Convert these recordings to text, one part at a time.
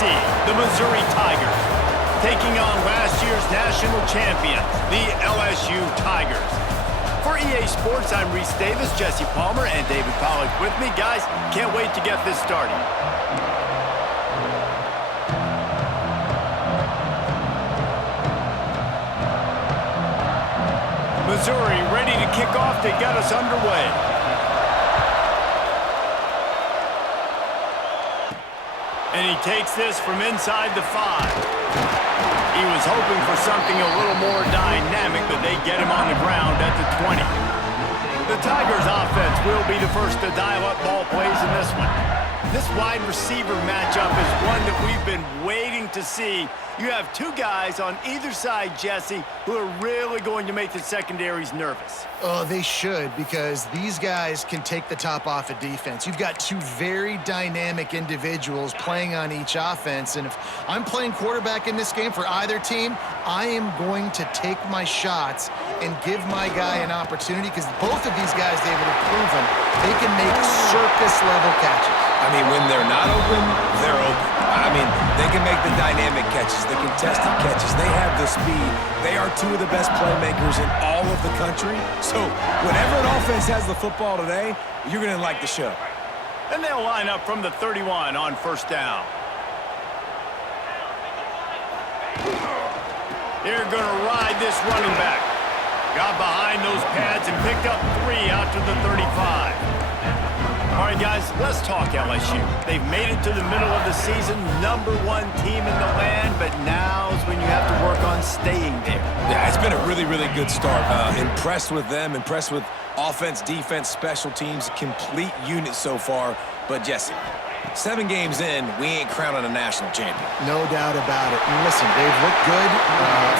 seed, the Missouri Tigers, taking on last year's national champions, the LSU Tigers. For EA Sports, I'm Reese Davis, Jesse Palmer, and David Pollack with me. Guys, can't wait to get this started. Missouri ready to kick off to get us underway. And he takes this from inside the 5. He was hoping for something a little more dynamic, but they get him on the ground at the 20. The Tigers' offense will be the first to dial up ball plays in this one. This wide receiver matchup is one that we've been waiting to see. You have two guys on either side, Jesse, who are really going to make the secondaries nervous. Oh, they should, because these guys can take the top off of defense. You've got two very dynamic individuals playing on each offense, and if I'm playing quarterback in this game for either team, I am going to take my shots and give my guy an opportunity, because both of these guys, David, have proven they can make circus-level catches. I mean, when they're not open, they're open. I mean, they can make the dynamic catches, the contested catches. They have the speed. They are two of the best playmakers in all of the country. So whenever an offense has the football today, you're going to like the show. And they'll line up from the 31 on first down. They're going to ride this running back. Got behind those pads and picked up 3 out to the 35. All right, guys, let's talk LSU. They've made it to the middle of the season, #1 team in the land, but now's when you have to work on staying there. Yeah, it's been a really, really good start. Impressed with them, impressed with offense, defense, special teams, complete unit so far. But, Jesse, 7 games in, we ain't crowning a national champion. No doubt about it. And listen, they've looked good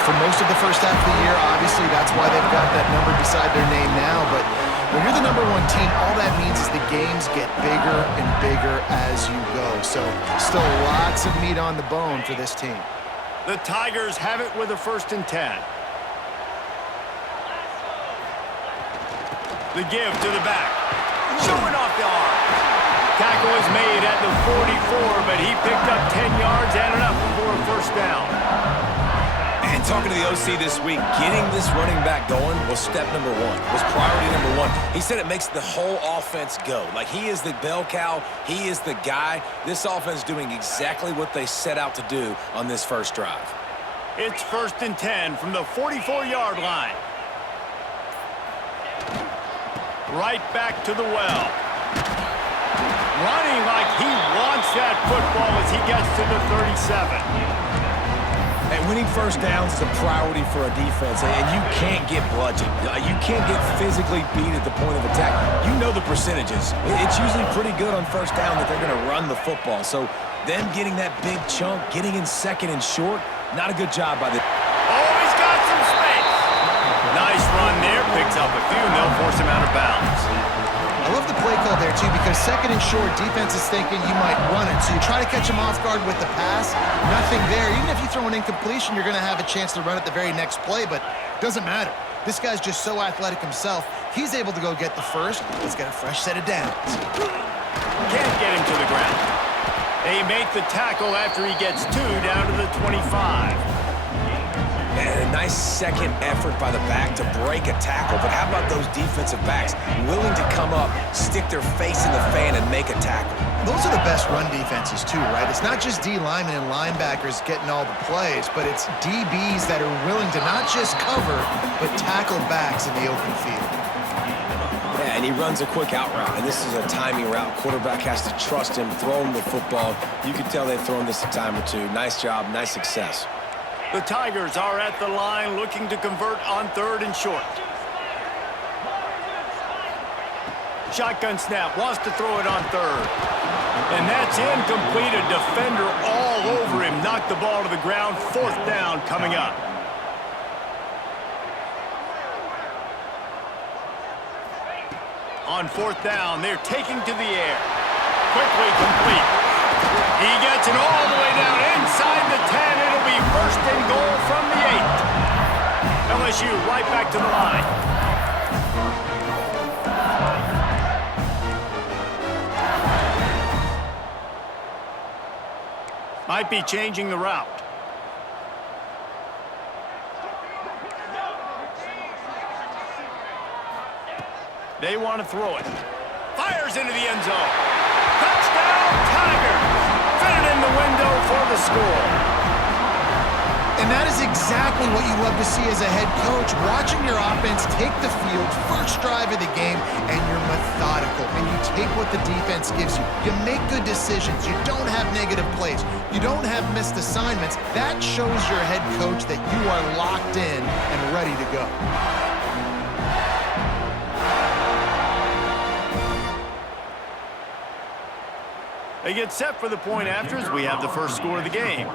for most of the first half of the year. Obviously, that's why they've got that number beside their name now, but when you're the #1 team, all that means is the games get bigger and bigger as you go. So still lots of meat on the bone for this team. The Tigers have it with a 1st and 10. The give to the back. Showing off the arm. Tackle is made at the 44, but he picked up 10 yards and enough for a 1st down. And talking to the OC this week, getting this running back going was step #1, was priority #1. He said it makes the whole offense go. Like, he is the bell cow. He is the guy. This offense doing exactly what they set out to do on this first drive. It's 1st and 10 from the 44-yard line. Right back to the well. Running like he wants that football as he gets to the 37. And winning first downs is a priority for a defense, and you can't get bludgeoned. You can't get physically beat at the point of attack. You know the percentages. It's usually pretty good on first down that they're going to run the football. So them getting that big chunk, getting in 2nd and short, not a good job by the... Oh, he's got some space. Nice run there. Picks up a few, and they'll force him out of bounds. I love the play call there, too, because 2nd and short, defense is thinking you might run it. So you try to catch him off guard with the pass. Nothing there. Even if you throw an incompletion, you're going to have a chance to run it the very next play, but it doesn't matter. This guy's just so athletic himself. He's able to go get the first. He's got a fresh set of downs. Can't get him to the ground. They make the tackle after he gets 2 down to the 25. And a nice second effort by the back to break a tackle. But how about those defensive backs willing to come up, stick their face in the fan, and make a tackle? Those are the best run defenses, too, right? It's not just D linemen and linebackers getting all the plays, but it's DBs that are willing to not just cover, but tackle backs in the open field. Yeah, and he runs a quick out route, and this is a timing route. Quarterback has to trust him, throw him the football. You can tell they've thrown this a time or two. Nice job, nice success. The Tigers are at the line looking to convert on 3rd and short. Shotgun snap, wants to throw it on 3rd. And that's incomplete. A defender all over him. Knocked the ball to the ground. 4th down coming up. On 4th down, they're taking to the air. Quickly complete. He gets it all the way down inside the 10. It'll be 1st and goal from the 8. LSU right back to the line. might be changing the route. They want to throw it. Fires into the end zone. Touchdown, Tigers! Fit it in the window for the score. And that is exactly what you love to see as a head coach, watching your offense take the field, first drive of the game, and you're methodical, and you take what the defense gives you. You make good decisions. You don't have negative plays. You don't have missed assignments. That shows your head coach that you are locked in and ready to go. They get set for the point after as we have the first score of the game.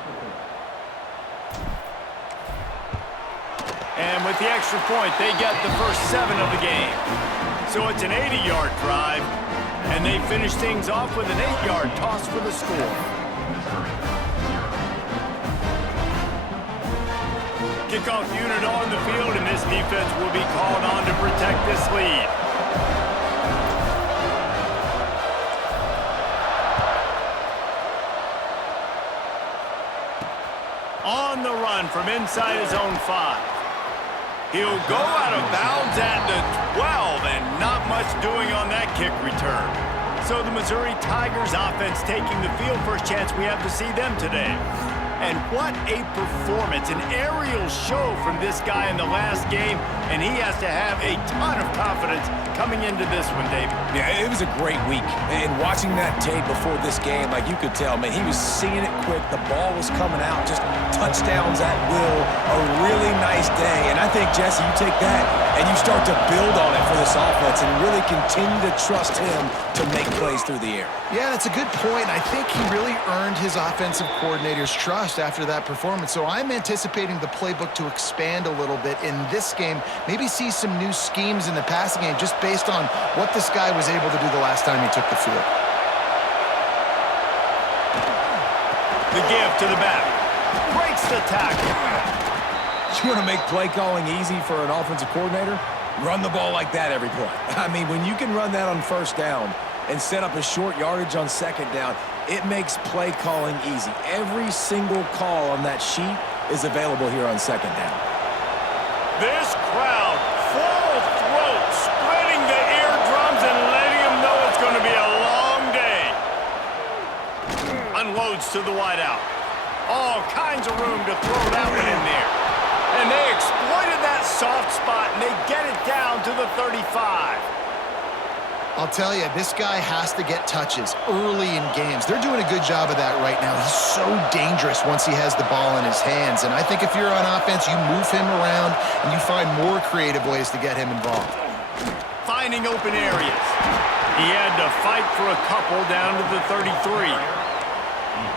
And with the extra point, they get the first 7 of the game. So it's an 80-yard drive, and they finish things off with an 8-yard toss for the score. Kickoff unit on the field, and this defense will be called on to protect this lead. On the run from inside his own 5. He'll go out of bounds at the 12, and not much doing on that kick return. So the Missouri Tigers offense taking the field, first chance we have to see them today. And what a performance, an aerial show from this guy in the last game, and he has to have a ton of confidence coming into this one, David. Yeah, it was a great week. And watching that tape before this game, like you could tell, man, he was seeing it quick. The ball was coming out, just touchdowns at will. A really nice day. And I think, Jesse, you take that and you start to build on it for this offense and really continue to trust him to make plays through the air. Yeah, that's a good point. I think he really earned his offensive coordinator's trust after that performance. So I'm anticipating the playbook to expand a little bit in this game. Maybe see some new schemes in the passing game just based on what this guy was able to do the last time he took the field. The give to the back. Breaks the tackle. You want to make play calling easy for an offensive coordinator? Run the ball like that every play. I mean, when you can run that on first down and set up a short yardage on second down, it makes play calling easy. Every single call on that sheet is available here on second down. This crowd, full throat, spreading the eardrums and letting them know it's going to be a long day. Unloads to the wideout. All kinds of room to throw that one in there. And they exploited that soft spot, and they get it down to the 35. I'll tell you, this guy has to get touches early in games. They're doing a good job of that right now. He's so dangerous once he has the ball in his hands. And I think if you're on offense, you move him around and you find more creative ways to get him involved. Finding open areas. He had to fight for a couple down to the 33.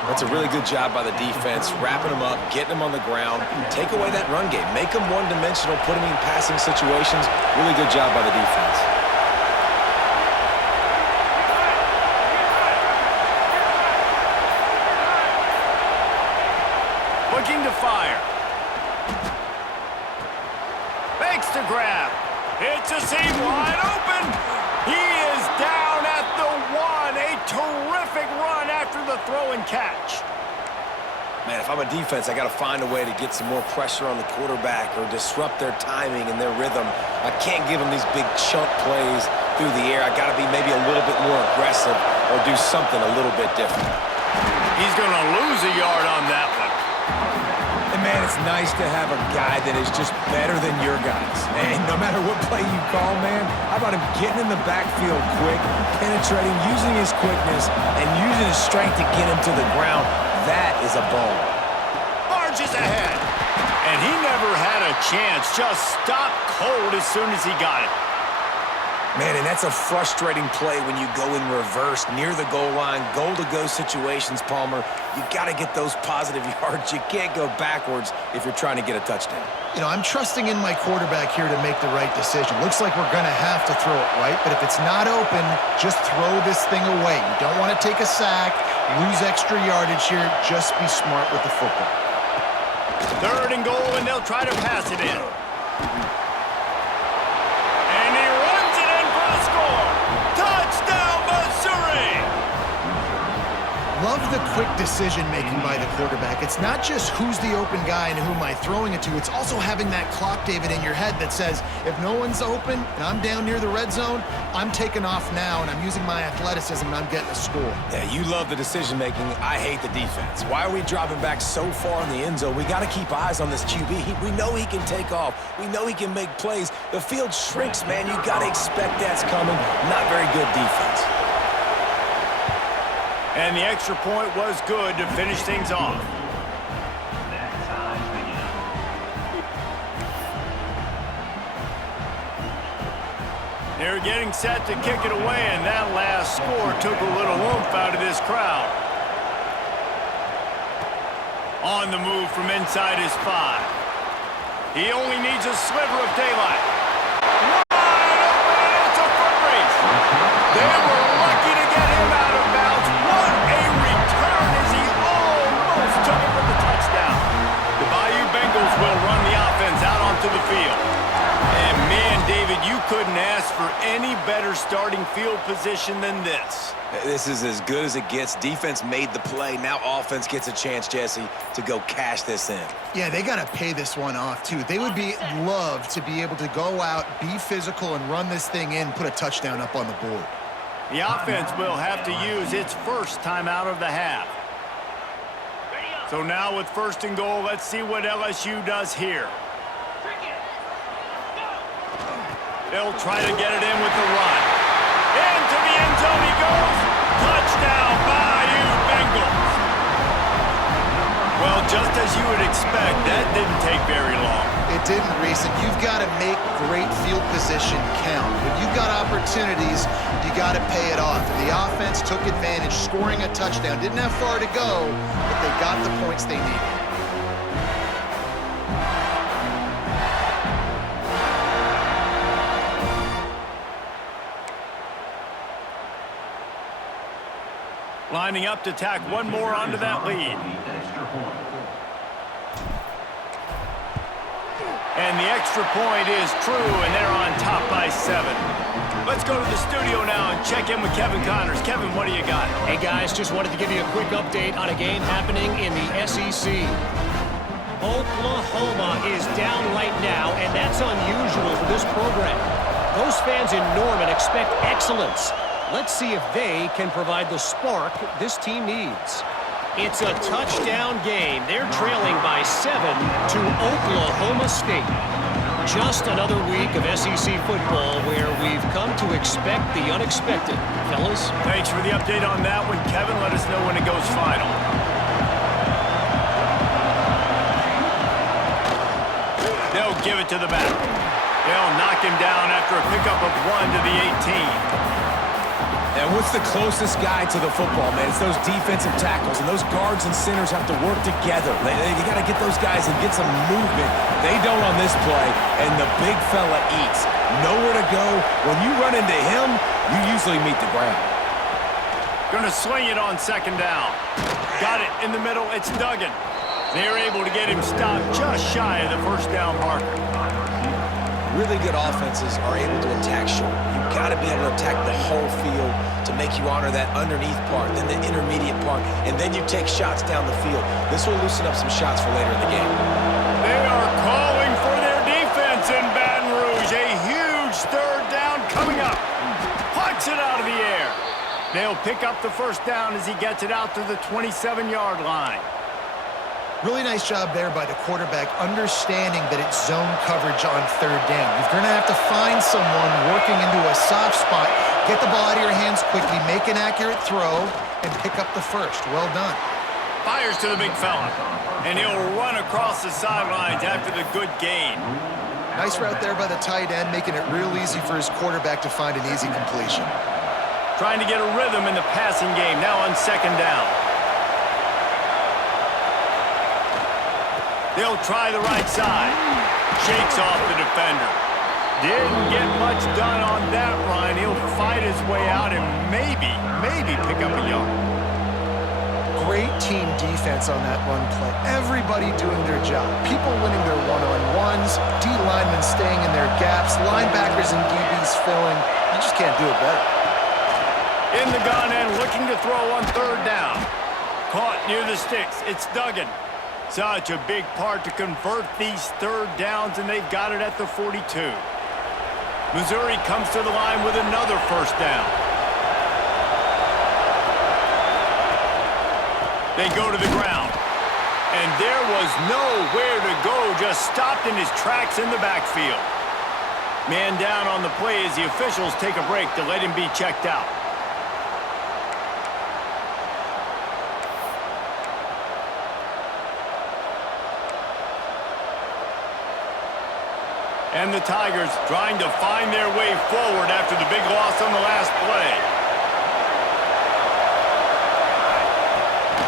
That's a really good job by the defense, wrapping them up, getting them on the ground, take away that run game, make them one-dimensional, put them in passing situations. Really good job by the defense. Looking to fire. Fakes to grab. It's a seam wide open. He is down at the 1. A terrific run after the throw and catch. Man, if I'm a defense, I got to find a way to get some more pressure on the quarterback or disrupt their timing and their rhythm. I can't give them these big chunk plays through the air. I got to be maybe a little bit more aggressive or do something a little bit different. He's going to lose a yard on that one. And man, it's nice to have a guy that is just better than your guys. And no matter what play you call, man, how about him getting in the backfield quick, penetrating, using his quickness, and using his strength to get him to the ground? That is a ball. Marches ahead. And he never had a chance. Just stopped cold as soon as he got it. Man, and that's a frustrating play when you go in reverse near the goal line, goal-to-go situations, Palmer. You got to get those positive yards. You can't go backwards if you're trying to get a touchdown. You know, I'm trusting in my quarterback here to make the right decision. Looks like we're going to have to throw it, right? But if it's not open, just throw this thing away. You don't want to take a sack, lose extra yardage here. Just be smart with the football. 3rd and goal, and they'll try to pass it in. And he runs it in for the score. Touchdown, Missouri! Love the quick decision-making by the quarterback. It's not just who's the open guy and who am I throwing it to. It's also having that clock, David, in your head that says, if no one's open and I'm down near the red zone, I'm taking off now and I'm using my athleticism and I'm getting a score. Yeah, you love the decision-making. I hate the defense. Why are we dropping back so far in the end zone? We got to keep eyes on this QB. We know he can take off. We know he can make plays. The field shrinks, man. You got to expect that's coming. Not very good defense. And the extra point was good to finish things off. They're getting set to kick it away, and that last score took a little oomph out of this crowd. On the move from inside his 5. He only needs a sliver of daylight. Wide open, it's a foot race. They were lucky to get him out of bounds. What a return as he almost took it for the touchdown. The Bayou Bengals will run the offense out onto the field. And man, David, you couldn't ask for any better starting field position than this. This is as good as it gets. Defense made the play. Now offense gets a chance, Jesse, to go cash this in. Yeah, they got to pay this one off, too. They would love to be able to go out, be physical, and run this thing in, put a touchdown up on the board. The offense will have to use its first timeout of the half. So now with 1st and goal, let's see what LSU does here. They'll try to get it in with the run. Into the end zone he goes. Touchdown, Bayou Bengals. Well, just as you would expect, that didn't take very long. It didn't, Reese, and you've got to make great field position count. When you've got opportunities, you got to pay it off. And the offense took advantage, scoring a touchdown. Didn't have far to go, but they got the points they needed. Lining up to tack one more onto that lead. And the extra point is true, and they're on top by 7. Let's go to the studio now and check in with Kevin Connors. Kevin, what do you got? Hey, guys, just wanted to give you a quick update on a game happening in the SEC. Oklahoma is down right now, and that's unusual for this program. Those fans in Norman expect excellence. Let's see if they can provide the spark this team needs. It's a touchdown game. They're trailing by 7 to Oklahoma State. Just another week of SEC football where we've come to expect the unexpected. Fellas? Thanks for the update on that one, Kevin. Let us know when it goes final. They'll give it to the back. They'll knock him down after a pickup of 1 to the 18. And what's the closest guy to the football, man? It's those defensive tackles, and those guards and centers have to work together. They got to get those guys and get some movement. They don't on this play, and the big fella eats. Nowhere to go. When you run into him, you usually meet the ground. Gonna swing it on 2nd down. Got it in the middle. It's Duggan. They're able to get him stopped just shy of the 1st down marker. Really good offenses are able to attack short. You've got to be able to attack the whole field to make you honor that underneath part, then the intermediate part, and then you take shots down the field. This will loosen up some shots for later in the game. They are calling for their defense in Baton Rouge. A huge 3rd down coming up. Pucks it out of the air. They'll pick up the 1st down as he gets it out to the 27-yard line. Really nice job there by the quarterback, understanding that it's zone coverage on 3rd down. You're going to have to find someone working into a soft spot, get the ball out of your hands quickly, make an accurate throw, and pick up the 1st. Well done. Fires to the big fella, and he'll run across the sidelines after the good gain. Nice route there by the tight end, making it real easy for his quarterback to find an easy completion. Trying to get a rhythm in the passing game, now on 2nd down. They'll try the right side. Shakes off the defender. Didn't get much done on that run. He'll fight his way out and maybe pick up a yard. Great team defense on that run play. Everybody doing their job. People winning their one-on-ones, D linemen staying in their gaps, linebackers and DBs filling. You just can't do it better. In the gun and looking to throw on 3rd down. Caught near the sticks. It's Duggan. Such a big part to convert these third downs, and they've got it at the 42. Missouri comes to the line with another first down. They go to the ground. And there was nowhere to go, just stopped in his tracks in the backfield. Man down on the play as the officials take a break to let him be checked out. And the Tigers trying to find their way forward after the big loss on the last play.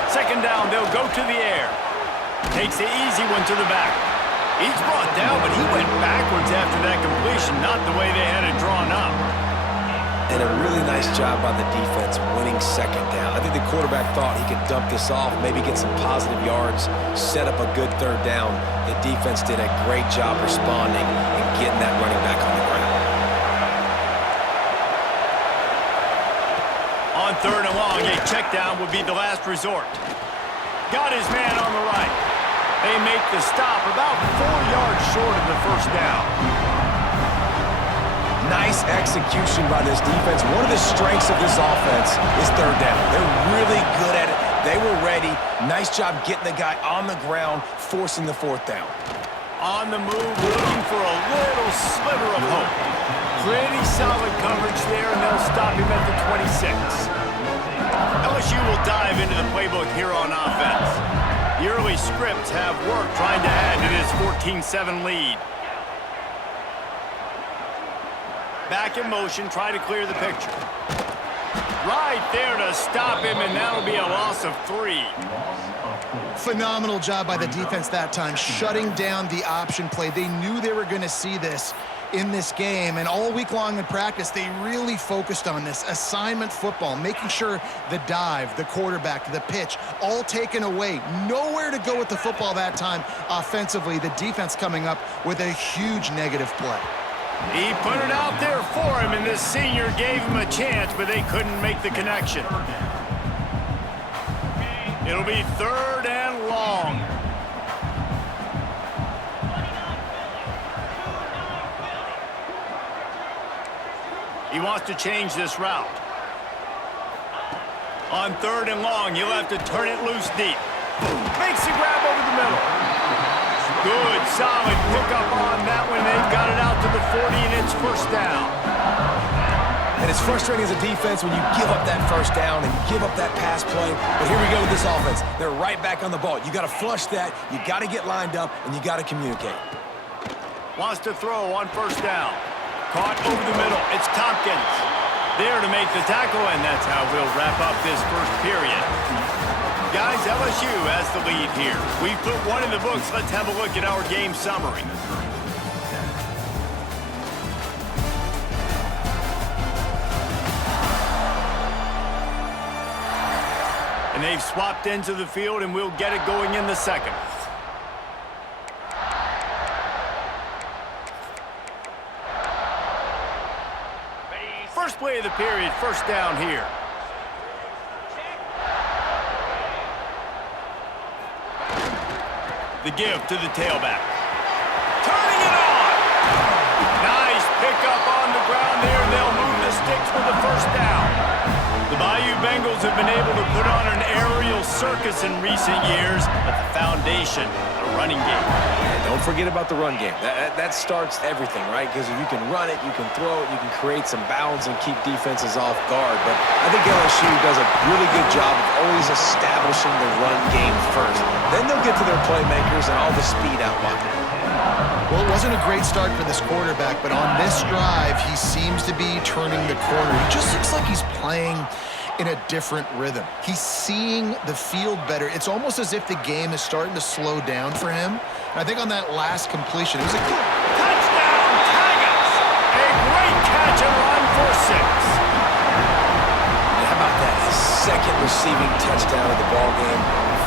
Second down, they'll go to the air. Takes the easy one to the back. He's brought down, but he went backwards after that completion, not the way they had it drawn up. And a really nice job by the defense winning second down. I think the quarterback thought he could dump this off, maybe get some positive yards, set up a good third down. The defense did a great job responding and getting that running back on the ground. On third and long, a check down would be the last resort. Got his man on the right. They make the stop about 4 yards short of the first down. Nice execution by this defense. One of the strengths of this offense is third down. They're really good at it. They were ready. Nice job getting the guy on the ground, forcing the fourth down. On the move, looking for a little sliver of hope. Pretty solid coverage there, and they'll stop him at the 26. LSU will dive into the playbook here on offense. The early scripts have worked trying to add to this 14-7 lead. Back in motion, try to clear the picture. Right there to stop him, and that'll be a loss of 3. Phenomenal job by the defense that time, shutting down the option play. They knew they were going to see this in this game, and all week long in practice, they really focused on this assignment football, making sure the dive, the quarterback, the pitch, all taken away. Nowhere to go with the football that time offensively. The defense coming up with a huge negative play. He put it out there for him, and this senior gave him a chance, but they couldn't make the connection. It'll be third and long. He wants to change this route. On third and long, he'll have to turn it loose deep. Makes the grab over the middle. Good, solid pickup on that one. They've got it out to the 40, and it's first down. And it's frustrating as a defense when you give up that first down and give up that pass play. But here we go with this offense. They're right back on the ball. You got to flush that. You got to get lined up, and you got to communicate. Wants to throw on first down. Caught over the middle. It's Tompkins. There to make the tackle, and that's how we'll wrap up this first period. Guys, LSU has the lead here. We've put one in the books. Let's have a look at our game summary. And they've swapped into the field, and we'll get it going in the second. First play of the period, first down here. The give to the tailback. Turning it on! Nice pickup on the ground there. They'll move the sticks for the first down. The Bayou Bengals have been able to put on an aerial circus in recent years, but the foundation, a running game. And don't forget about the run game. That starts everything, right? Because if you can run it, you can throw it, you can create some bounds and keep defenses off guard. But I think LSU does a really good job of always establishing the run game first. Then they'll get to their playmakers and all the speed out wide. Well, it wasn't a great start for this quarterback, but on this drive, he seems to be turning the corner. He just looks like he's playing in a different rhythm. He's seeing the field better. It's almost as if the game is starting to slow down for him. And I think on that last completion, it was a good Touchdown, Tigers! A great catch and run for 6. How about that? His second receiving touchdown of the ball game.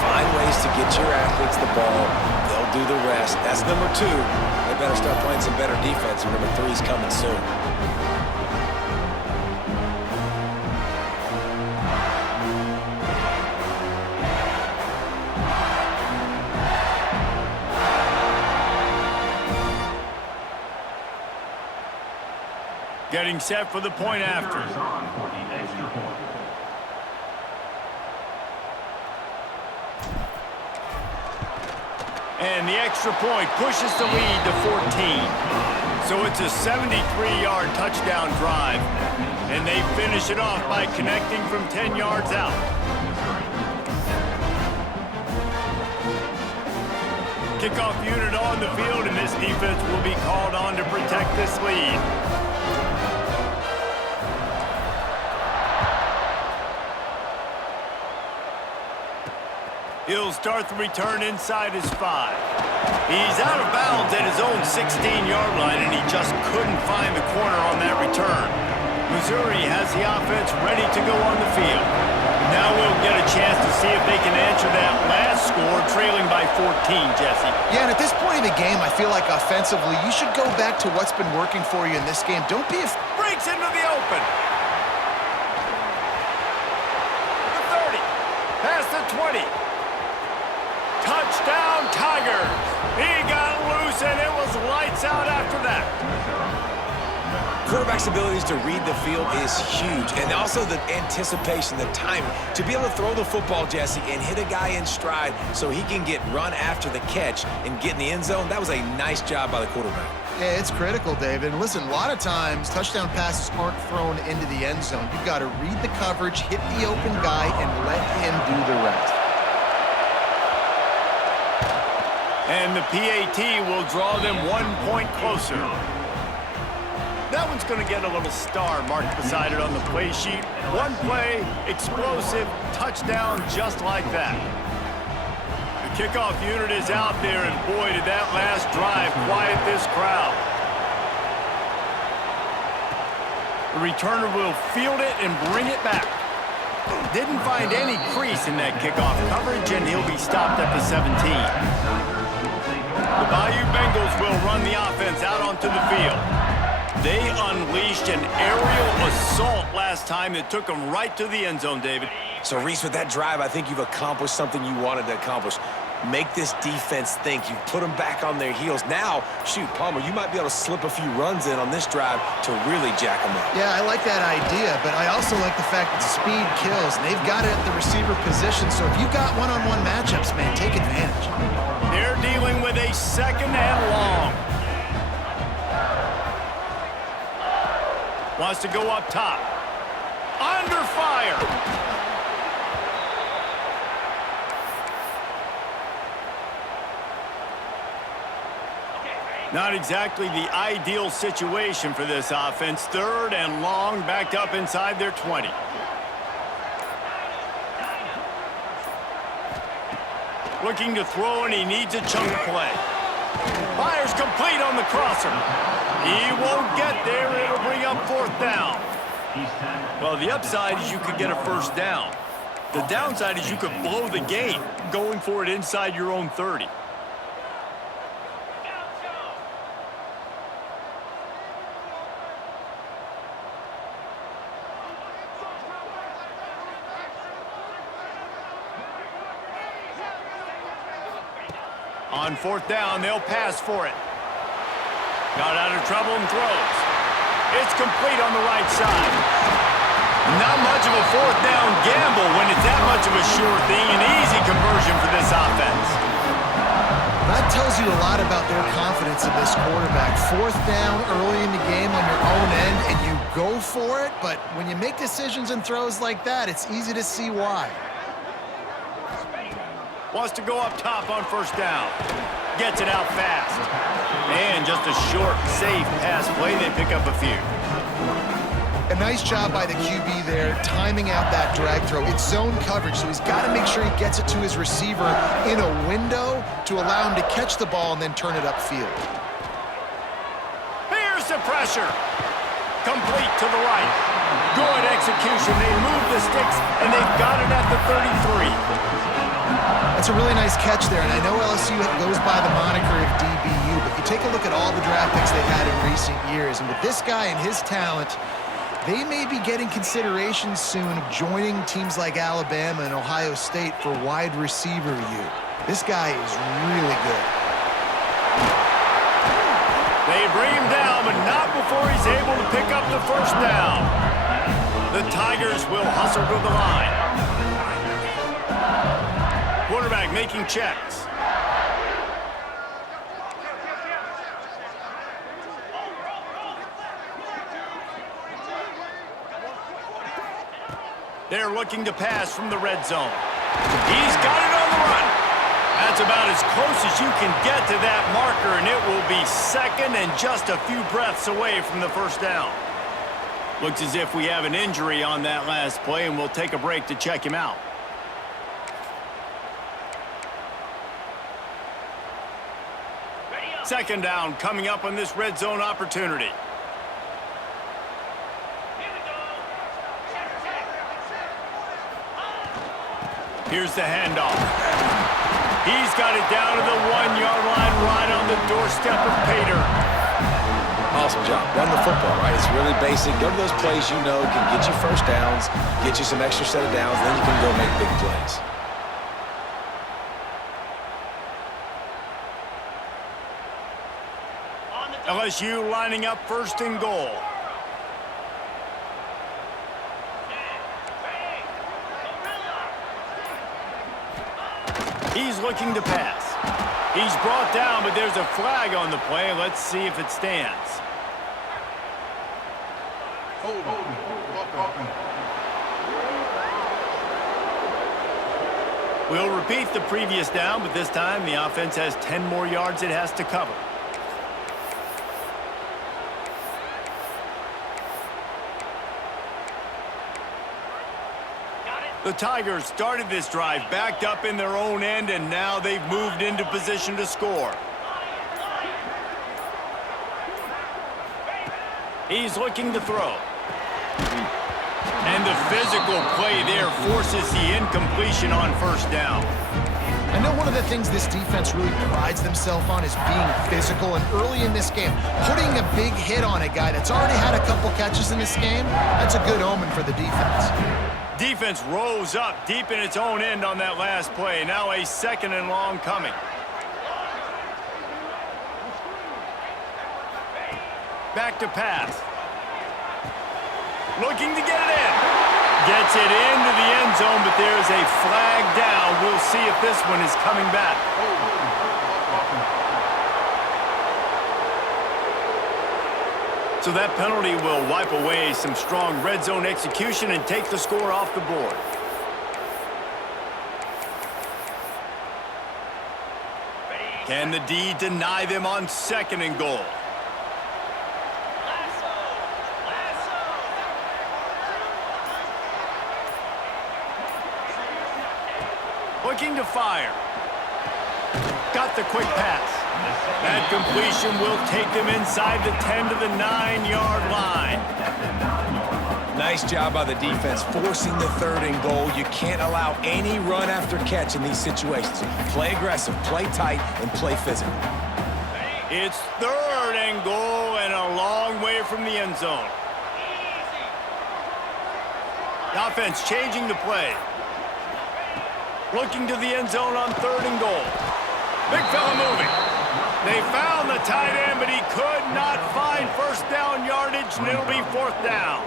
Find ways to get your athletes the ball. They'll do the rest. That's number 2. They better start playing some better defense. Number 3 is coming soon. Getting set for the point after. And the extra point pushes the lead to 14. So it's a 73-yard touchdown drive. And they finish it off by connecting from 10 yards out. Kickoff unit on the field, and this defense will be called on to protect this lead. He'll start the return inside his 5. He's out of bounds at his own 16-yard line, and he just couldn't find the corner on that return. Missouri has the offense ready to go on the field. Now we'll get a chance to see if they can answer that last score, trailing by 14, Jesse. Yeah, and at this point in the game, I feel like offensively, you should go back to what's been working for you in this game. Don't be Breaks into the open. The 30. Past the 20. Touchdown, Tigers. He got loose, and it was lights out after that. Quarterback's abilities to read the field is huge, and also the anticipation, the timing. To be able to throw the football, Jesse, and hit a guy in stride so he can get run after the catch and get in the end zone, that was a nice job by the quarterback. Yeah, it's critical, David. And listen, a lot of times, touchdown passes aren't thrown into the end zone. You've got to read the coverage, hit the open guy, and let him do the rest. And the PAT will draw them 1 point closer. That one's going to get a little star marked beside it on the play sheet. One play, explosive, touchdown just like that. The kickoff unit is out there, and boy, did that last drive quiet this crowd. The returner will field it and bring it back. Didn't find any crease in that kickoff coverage, and he'll be stopped at the 17. The Bayou Bengals will run the offense out onto the field. They unleashed an aerial assault last time that took them right to the end zone, David. So, Reese, with that drive, I think you've accomplished something you wanted to accomplish. Make this defense think. You've put them back on their heels. Now, shoot, Palmer, you might be able to slip a few runs in on this drive to really jack them up. Yeah, I like that idea, but I also like the fact that speed kills. And they've got it at the receiver position, so if you've got one-on-one matchups, man, take advantage. They're dealing with a second and long. Wants to go up top. Under fire. Not exactly the ideal situation for this offense. Third and long, backed up inside their 20. Looking to throw, and he needs a chunk play. Fires complete on the crosser. He won't get there. It'll bring up 4th down. Well, the upside is you could get a first down. The downside is you could blow the game going for it inside your own 30. On 4th down, they'll pass for it. Got out of trouble and throws. It's complete on the right side. Not much of a 4th down gamble when it's that much of a sure thing. An easy conversion for this offense. That tells you a lot about their confidence in this quarterback. 4th down early in the game on your own end, and you go for it. But when you make decisions and throws like that, it's easy to see why. Wants to go up top on 1st down. Gets it out fast. And just a short, safe pass play. They pick up a few. A nice job by the QB there, timing out that drag throw. It's zone coverage, so he's got to make sure he gets it to his receiver in a window to allow him to catch the ball and then turn it upfield. Here's the pressure. Complete to the right. Good execution. They move the sticks, and they've got it at the 33. That's a really nice catch there, and I know LSU goes by the moniker of DBU, but you take a look at all the draft picks they've had in recent years, and with this guy and his talent, they may be getting consideration soon of joining teams like Alabama and Ohio State for wide receiver use. This guy is really good. They bring him down, but not before before he's able to pick up the first down. The Tigers will hustle to the line. Quarterback making checks. They're looking to pass from the red zone. He's got it on the run. That's about as close as you can get to that marker, and it will be second and just a few breaths away from the first down. Looks as if we have an injury on that last play, and we'll take a break to check him out. Second down coming up on this red zone opportunity. Here's the handoff. He's got it down to the 1-yard line, right on the doorstep of Pater. Awesome job. Run the football, right? It's really basic. Go to those plays you know can get you first downs, get you some extra set of downs, then you can go make big plays. LSU lining up first and goal. He's looking to pass. He's brought down, but there's a flag on the play. Let's see if it stands. We'll repeat the previous down, but this time the offense has 10 more yards it has to cover. The Tigers started this drive backed up in their own end, and now they've moved into position to score. He's looking to throw. And the physical play there forces the incompletion on first down. I know one of the things this defense really prides themselves on is being physical, and early in this game, putting a big hit on a guy that's already had a couple catches in this game, that's a good omen for the defense. Defense rose up deep in its own end on that last play. Now a second and long coming. Back to pass. Looking to get it in. Gets it into the end zone, but there's a flag down. We'll see if this one is coming back. So that penalty will wipe away some strong red zone execution and take the score off the board. Can the D deny them on second and goal? Looking to fire. Got the quick pass. That completion will take them inside the 10 to the 9-yard line. Nice job by the defense forcing the third and goal. You can't allow any run after catch in these situations. Play aggressive, play tight, and play physical. It's third and goal and a long way from the end zone. The offense changing the play. Looking to the end zone on third and goal. Big fella moving. They found the tight end, but he could not find first down yardage, and it'll be fourth down.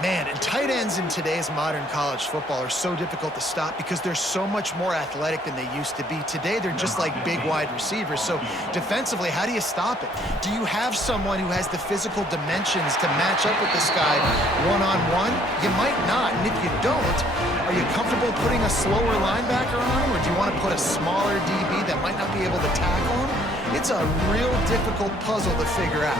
Man, and tight ends in today's modern college football are so difficult to stop because they're so much more athletic than they used to be. Today, they're just like big wide receivers. So defensively, how do you stop it? Do you have someone who has the physical dimensions to match up with this guy one-on-one? You might not, and if you don't, are you comfortable putting a slower linebacker on him, or do you want to put a smaller DB that might not be able to tackle him? It's a real difficult puzzle to figure out.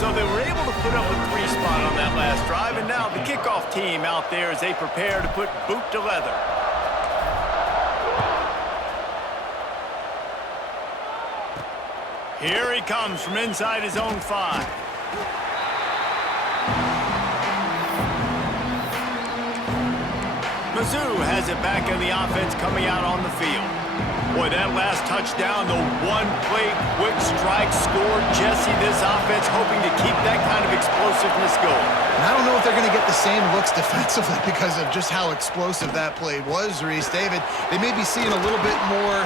So they were able to put up a 3 spot on that last drive, and now the kickoff team out there as they prepare to put boot to leather. Here he comes from inside his own 5. Mizzou has it back in the offense coming out on the field. Boy, boy, that last touchdown, the one-play quick strike scored. Jesse, this offense hoping to keep that kind of explosiveness going. And I don't know if they're going to get the same looks defensively because of just how explosive that play was, Reese. David, they may be seeing a little bit more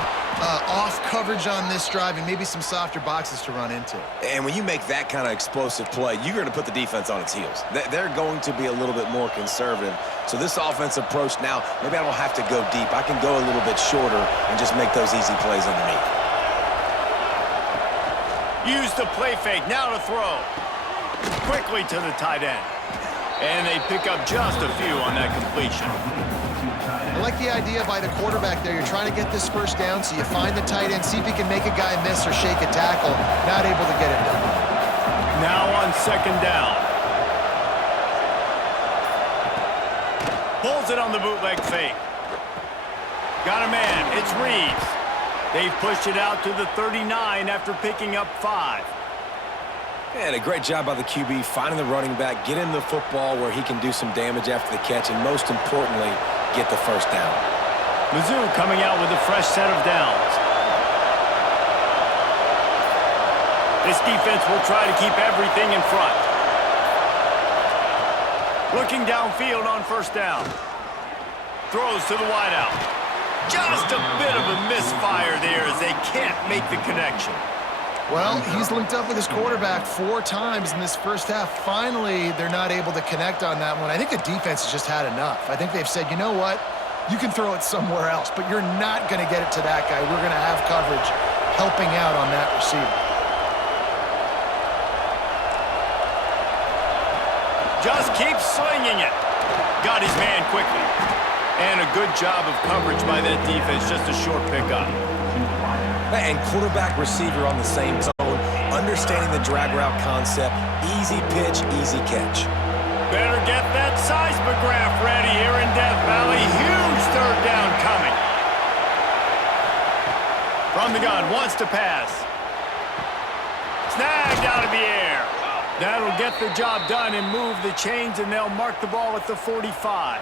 off coverage on this drive and maybe some softer boxes to run into. And when you make that kind of explosive play, you're going to put the defense on its heels. They're going to be a little bit more conservative. So this offensive approach now, maybe I don't have to go deep. I can go a little bit shorter and just make those easy plays underneath. Use the play fake, now to throw. Quickly to the tight end. And they pick up just a few on that completion. I like the idea by the quarterback there. You're trying to get this first down, so you find the tight end, see if he can make a guy miss or shake a tackle. Not able to get it done. Now on second down. Pulls it on the bootleg fake. Got a man. It's Reeves. They've pushed it out to the 39 after picking up 5. And a great job by the QB finding the running back, get him the football where he can do some damage after the catch, and most importantly, get the first down. Mizzou coming out with a fresh set of downs. This defense will try to keep everything in front. Looking downfield on first down. Throws to the wideout. Just a bit of a misfire there as they can't make the connection. Well, he's linked up with his quarterback 4 times in this first half. Finally, they're not able to connect on that one. I think the defense has just had enough. I think they've said, you know what? You can throw it somewhere else, but you're not going to get it to that guy. We're going to have coverage helping out on that receiver. Just keeps slinging it. Got his man quickly. And a good job of coverage by that defense. Just a short pickup. And quarterback receiver on the same zone, understanding the drag route concept, easy pitch, easy catch. Better get that seismograph ready here in Death Valley. Huge third down coming. From the gun, wants to pass. Snagged out of the air. That'll get the job done and move the chains, and they'll mark the ball at the 45.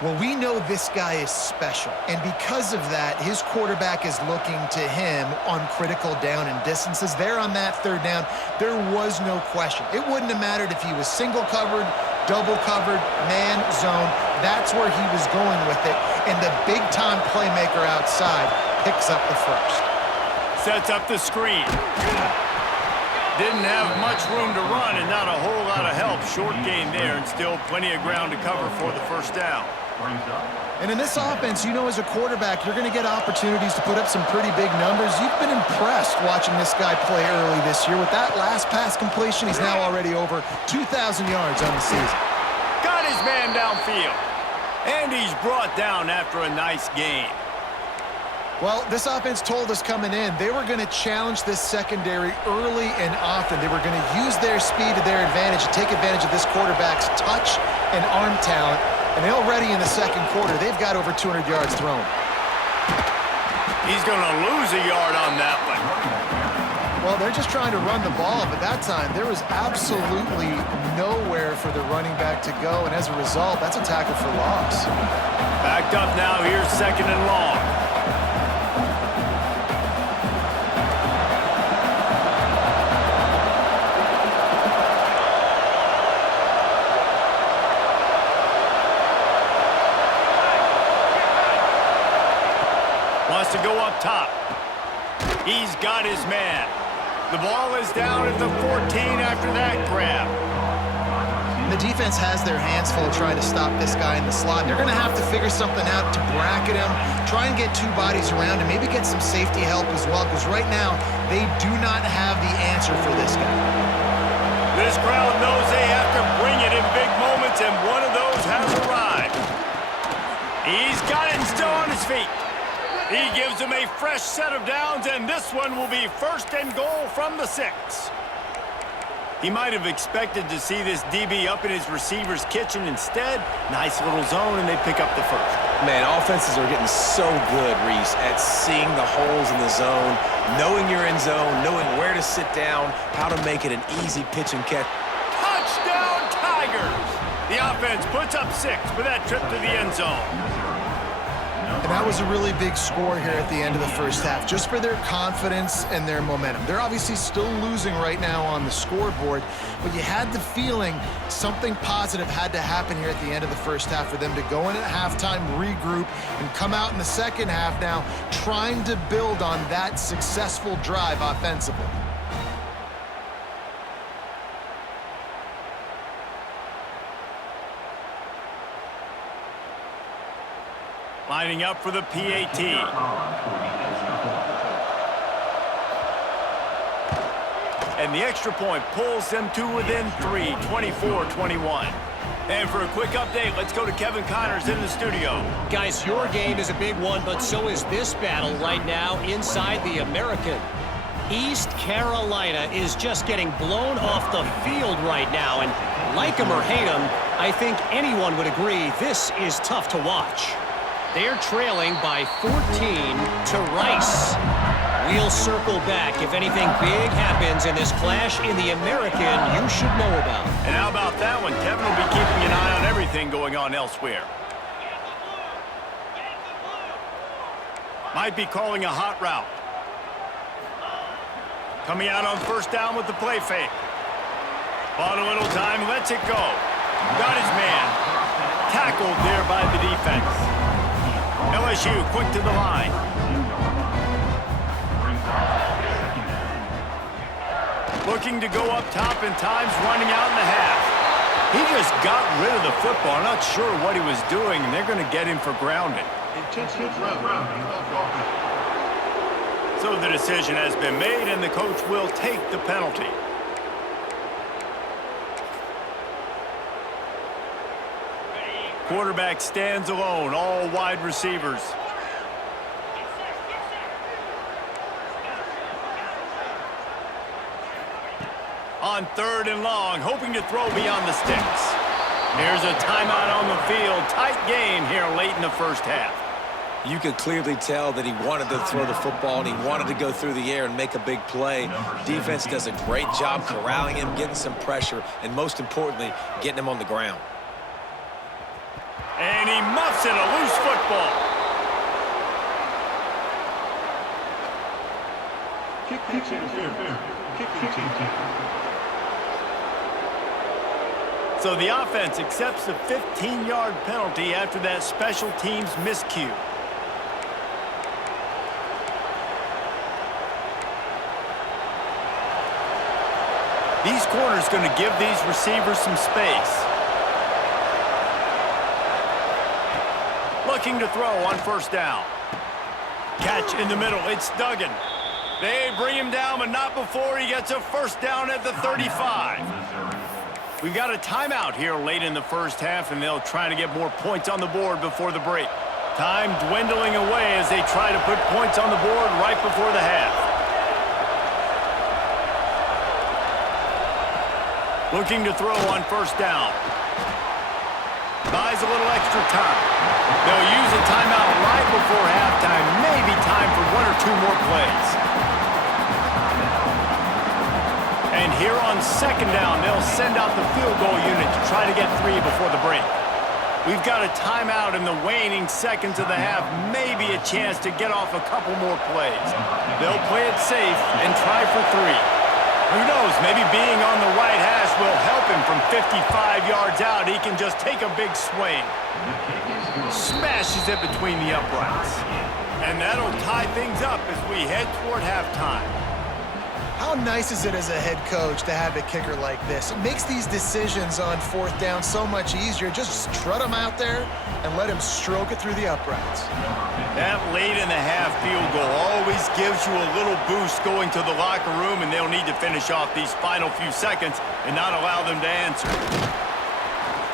Well, we know this guy is special, and because of that, his quarterback is looking to him on critical down and distances. There on that third down, there was no question. It wouldn't have mattered if he was single covered, double covered, man, zone. That's where he was going with it, and the big-time playmaker outside picks up the first. Sets up the screen. Didn't have much room to run and not a whole lot of help. Short gain there and still plenty of ground to cover for the first down. And in this offense, you know, as a quarterback, you're going to get opportunities to put up some pretty big numbers. You've been impressed watching this guy play early this year. With that last pass completion, he's now already over 2,000 yards on the season. Got his man downfield. And he's brought down after a nice gain. Well, this offense told us coming in they were going to challenge this secondary early and often. They were going to use their speed to their advantage and take advantage of this quarterback's touch and arm talent. And already in the second quarter, they've got over 200 yards thrown. He's going to lose a yard on that one. Well, they're just trying to run the ball, but that time there was absolutely nowhere for the running back to go. And as a result, that's a tackle for loss. Backed up now, here's second and long. To go up top. He's got his man. The ball is down at the 14 after that grab. The defense has their hands full trying to stop this guy in the slot. They're going to have to figure something out to bracket him, try and get 2 bodies around him, maybe get some safety help as well, because right now they do not have the answer for this guy. This crowd knows they have to bring it in big moments, and one of those has arrived. He's got it and still on his feet. He gives him a fresh set of downs, and this one will be first and goal from the 6. He might have expected to see this DB up in his receiver's kitchen. Instead, nice little zone, and they pick up the first. Man, offenses are getting so good, Reese, at seeing the holes in the zone, knowing you're in zone, knowing where to sit down, how to make it an easy pitch and catch. Touchdown, Tigers! The offense puts up 6 for that trip to the end zone. And that was a really big score here at the end of the first half, just for their confidence and their momentum. They're obviously still losing right now on the scoreboard, but you had the feeling something positive had to happen here at the end of the first half for them to go in at halftime, regroup, and come out in the second half now trying to build on that successful drive offensively. Lining up for the PAT. And the extra point pulls them to within 3, 24-21. And for a quick update, let's go to Kevin Connors in the studio. Guys, your game is a big one, but so is this battle right now inside the American. East Carolina is just getting blown off the field right now, and like him or hate him, I think anyone would agree this is tough to watch. They're trailing by 14 to Rice. We'll circle back if anything big happens in this clash in the American you should know about. And how about that one? Kevin will be keeping an eye on everything going on elsewhere. Might be calling a hot route. Coming out on first down with the play fake. Bought a little time, lets it go. Got his man. Tackled there by the defense. LSU quick to the line. Looking to go up top and time's running out in the half. He just got rid of the football. I'm not sure what he was doing, and they're going to get him for grounding. So the decision has been made, and the coach will take the penalty. Quarterback stands alone, all wide receivers. On third and long, hoping to throw beyond the sticks. Here's a timeout on the field. Tight game here late in the first half. You could clearly tell that he wanted to throw the football and he wanted to go through the air and make a big play. Defense does a great job corralling him, getting some pressure, and most importantly, getting him on the ground. And he muffs it, a loose football. So the offense accepts the 15-yard penalty after that special teams miscue. These corners going to give these receivers some space. Looking to throw on first down. Catch in the middle. It's Duggan. They bring him down, but not before he gets a first down at the 35. We've got a timeout here late in the first half, and they'll try to get more points on the board before the break. Time dwindling away as they try to put points on the board right before the half. Looking to throw on first down. Buys a little extra time. They'll use a timeout right before halftime. Maybe time for one or two more plays. And here on second down, they'll send out the field goal unit to try to get 3 before the break. We've got a timeout in the waning seconds of the half. Maybe a chance to get off a couple more plays. They'll play it safe and try for 3. Who knows, maybe being on the right hash will help him from 55 yards out. He can just take a big swing. Smashes it between the uprights. And that'll tie things up as we head toward halftime. How nice is it as a head coach to have a kicker like this? It makes these decisions on fourth down so much easier. Just strut him out there and let him stroke it through the uprights. That late in the half field goal always gives you a little boost going to the locker room, and they'll need to finish off these final few seconds and not allow them to answer.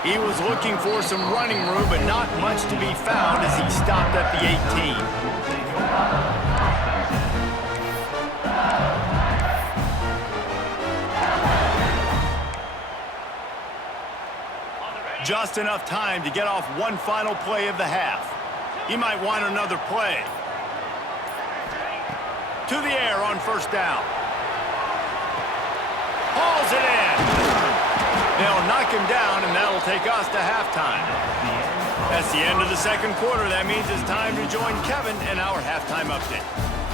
He was looking for some running room, but not much to be found as he stopped at the 18. Just enough time to get off one final play of the half. He might want another play. To the air on first down. Hauls it in. They'll knock him down, and that'll take us to halftime. That's the end of the second quarter. That means it's time to join Kevin in our halftime update.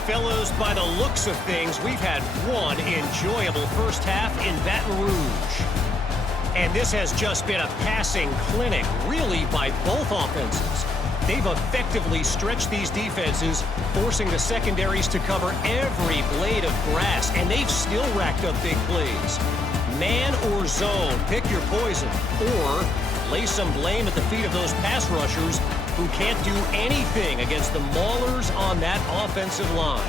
Fellows, by the looks of things, we've had one enjoyable first half in Baton Rouge. And this has just been a passing clinic, really, by both offenses. They've effectively stretched these defenses, forcing the secondaries to cover every blade of grass, and they've still racked up big plays. Man or zone, pick your poison, or lay some blame at the feet of those pass rushers who can't do anything against the maulers on that offensive line.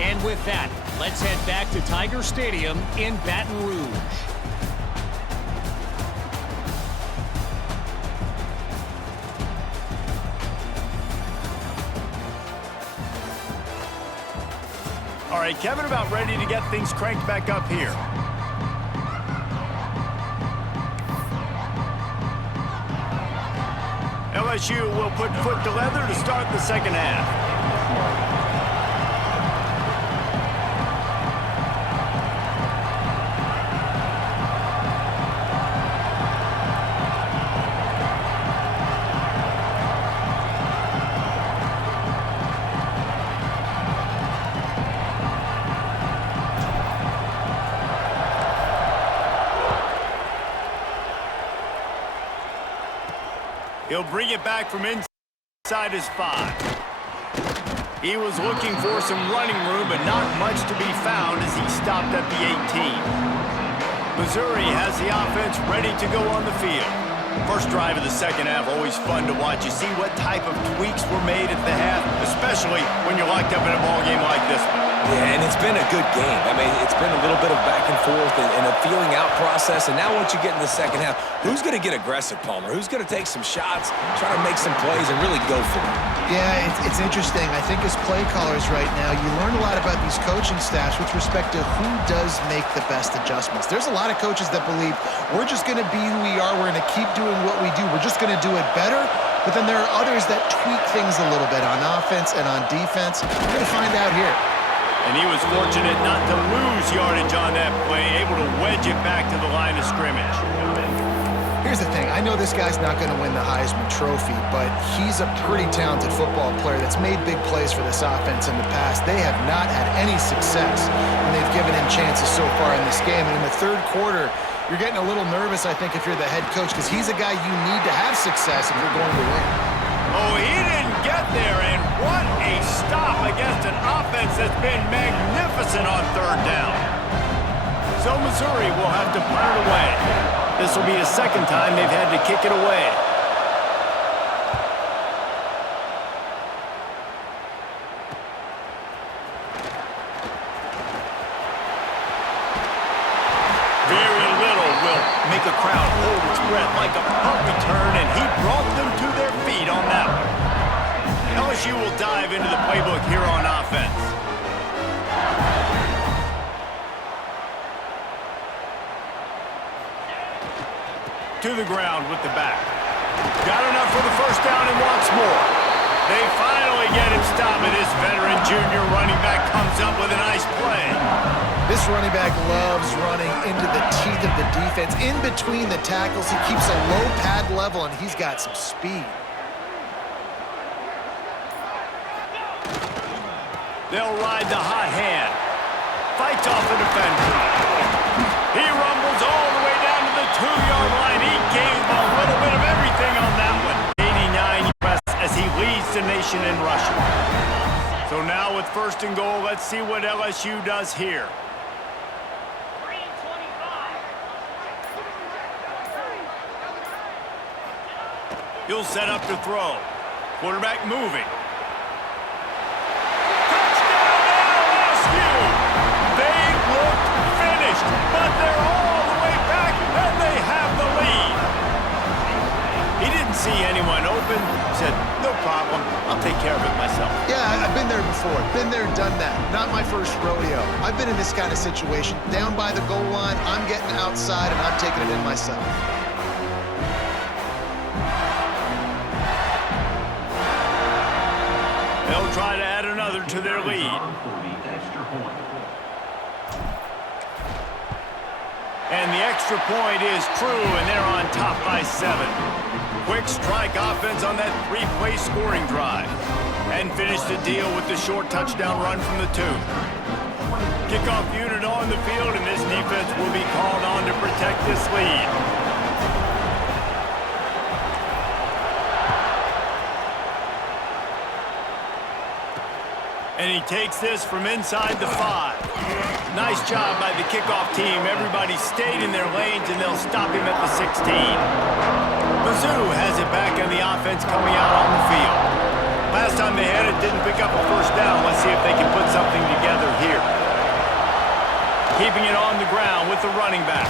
And with that, let's head back to Tiger Stadium in Baton Rouge. All right, Kevin, about ready to get things cranked back up here. LSU will put foot to leather to start the second half. He'll bring it back from inside his 5. He was looking for some running room, but not much to be found as he stopped at the 18. Missouri has the offense ready to go on the field. First drive of the second half, always fun to watch. You see what type of tweaks were made at the half, especially when you're locked up in a ball game like this one. Yeah, and it's been a good game. I mean, it's been a little bit of back and forth and a feeling out process. And now once you get in the second half, who's going to get aggressive, Palmer? Who's going to take some shots, try to make some plays, and really go for it? Yeah, it's interesting. I think as play callers right now, you learn a lot about these coaching staffs with respect to who does make the best adjustments. There's a lot of coaches that believe we're just going to be who we are. We're going to keep doing what we do. We're just going to do it better. But then there are others that tweak things a little bit on offense and on defense. We're going to find out here. And he was fortunate not to lose yardage on that play, able to wedge it back to the line of scrimmage. Here's the thing. I know this guy's not going to win the Heisman Trophy, but he's a pretty talented football player that's made big plays for this offense in the past. They have not had any success when they've given him chances so far in this game. And in the third quarter, you're getting a little nervous, I think, if you're the head coach, because he's a guy you need to have success if you're going to win. Oh, he didn't get there, and what a stop against an offense that's been magnificent on third down. So Missouri will have to punt it away. This will be the second time they've had to kick it away. Very little will make a crowd hold its breath like a punt return, and he brought them to their feet on that one. LSU will dive into the playbook here on offense. To the ground with the back. Got enough for the first down and wants more. They finally get him stopped, and this veteran junior running back comes up with a nice play. This running back loves running into the teeth of the defense. In between the tackles, he keeps a low pad level, and he's got some speed. They'll ride the hot hand. Fights off the defender. He rumbles all the way down to the 2-yard line. He gave a little bit of everything on that one. 89 yards as he leads the nation in rushing. So now with first and goal, let's see what LSU does here. He'll set up to throw. Quarterback moving. But they're all the way back, and they have the lead. He didn't see anyone open. Said, no problem. I'll take care of it myself. Yeah, I've been there before. Been there, done that. Not my first rodeo. I've been in this kind of situation. Down by the goal line, I'm getting outside, and I'm taking it in myself. They'll try to add another to their lead. And the extra point is true, and they're on top by 7. Quick strike offense on that three-play scoring drive. And finish the deal with the short touchdown run from the 2. Kickoff unit on the field, and this defense will be called on to protect this lead. And he takes this from inside the 5. Nice job by the kickoff team. Everybody stayed in their lanes, and they'll stop him at the 16. Mizzou has it back in the offense coming out on the field. Last time they had it, didn't pick up a first down. Let's see if they can put something together here. Keeping it on the ground with the running back.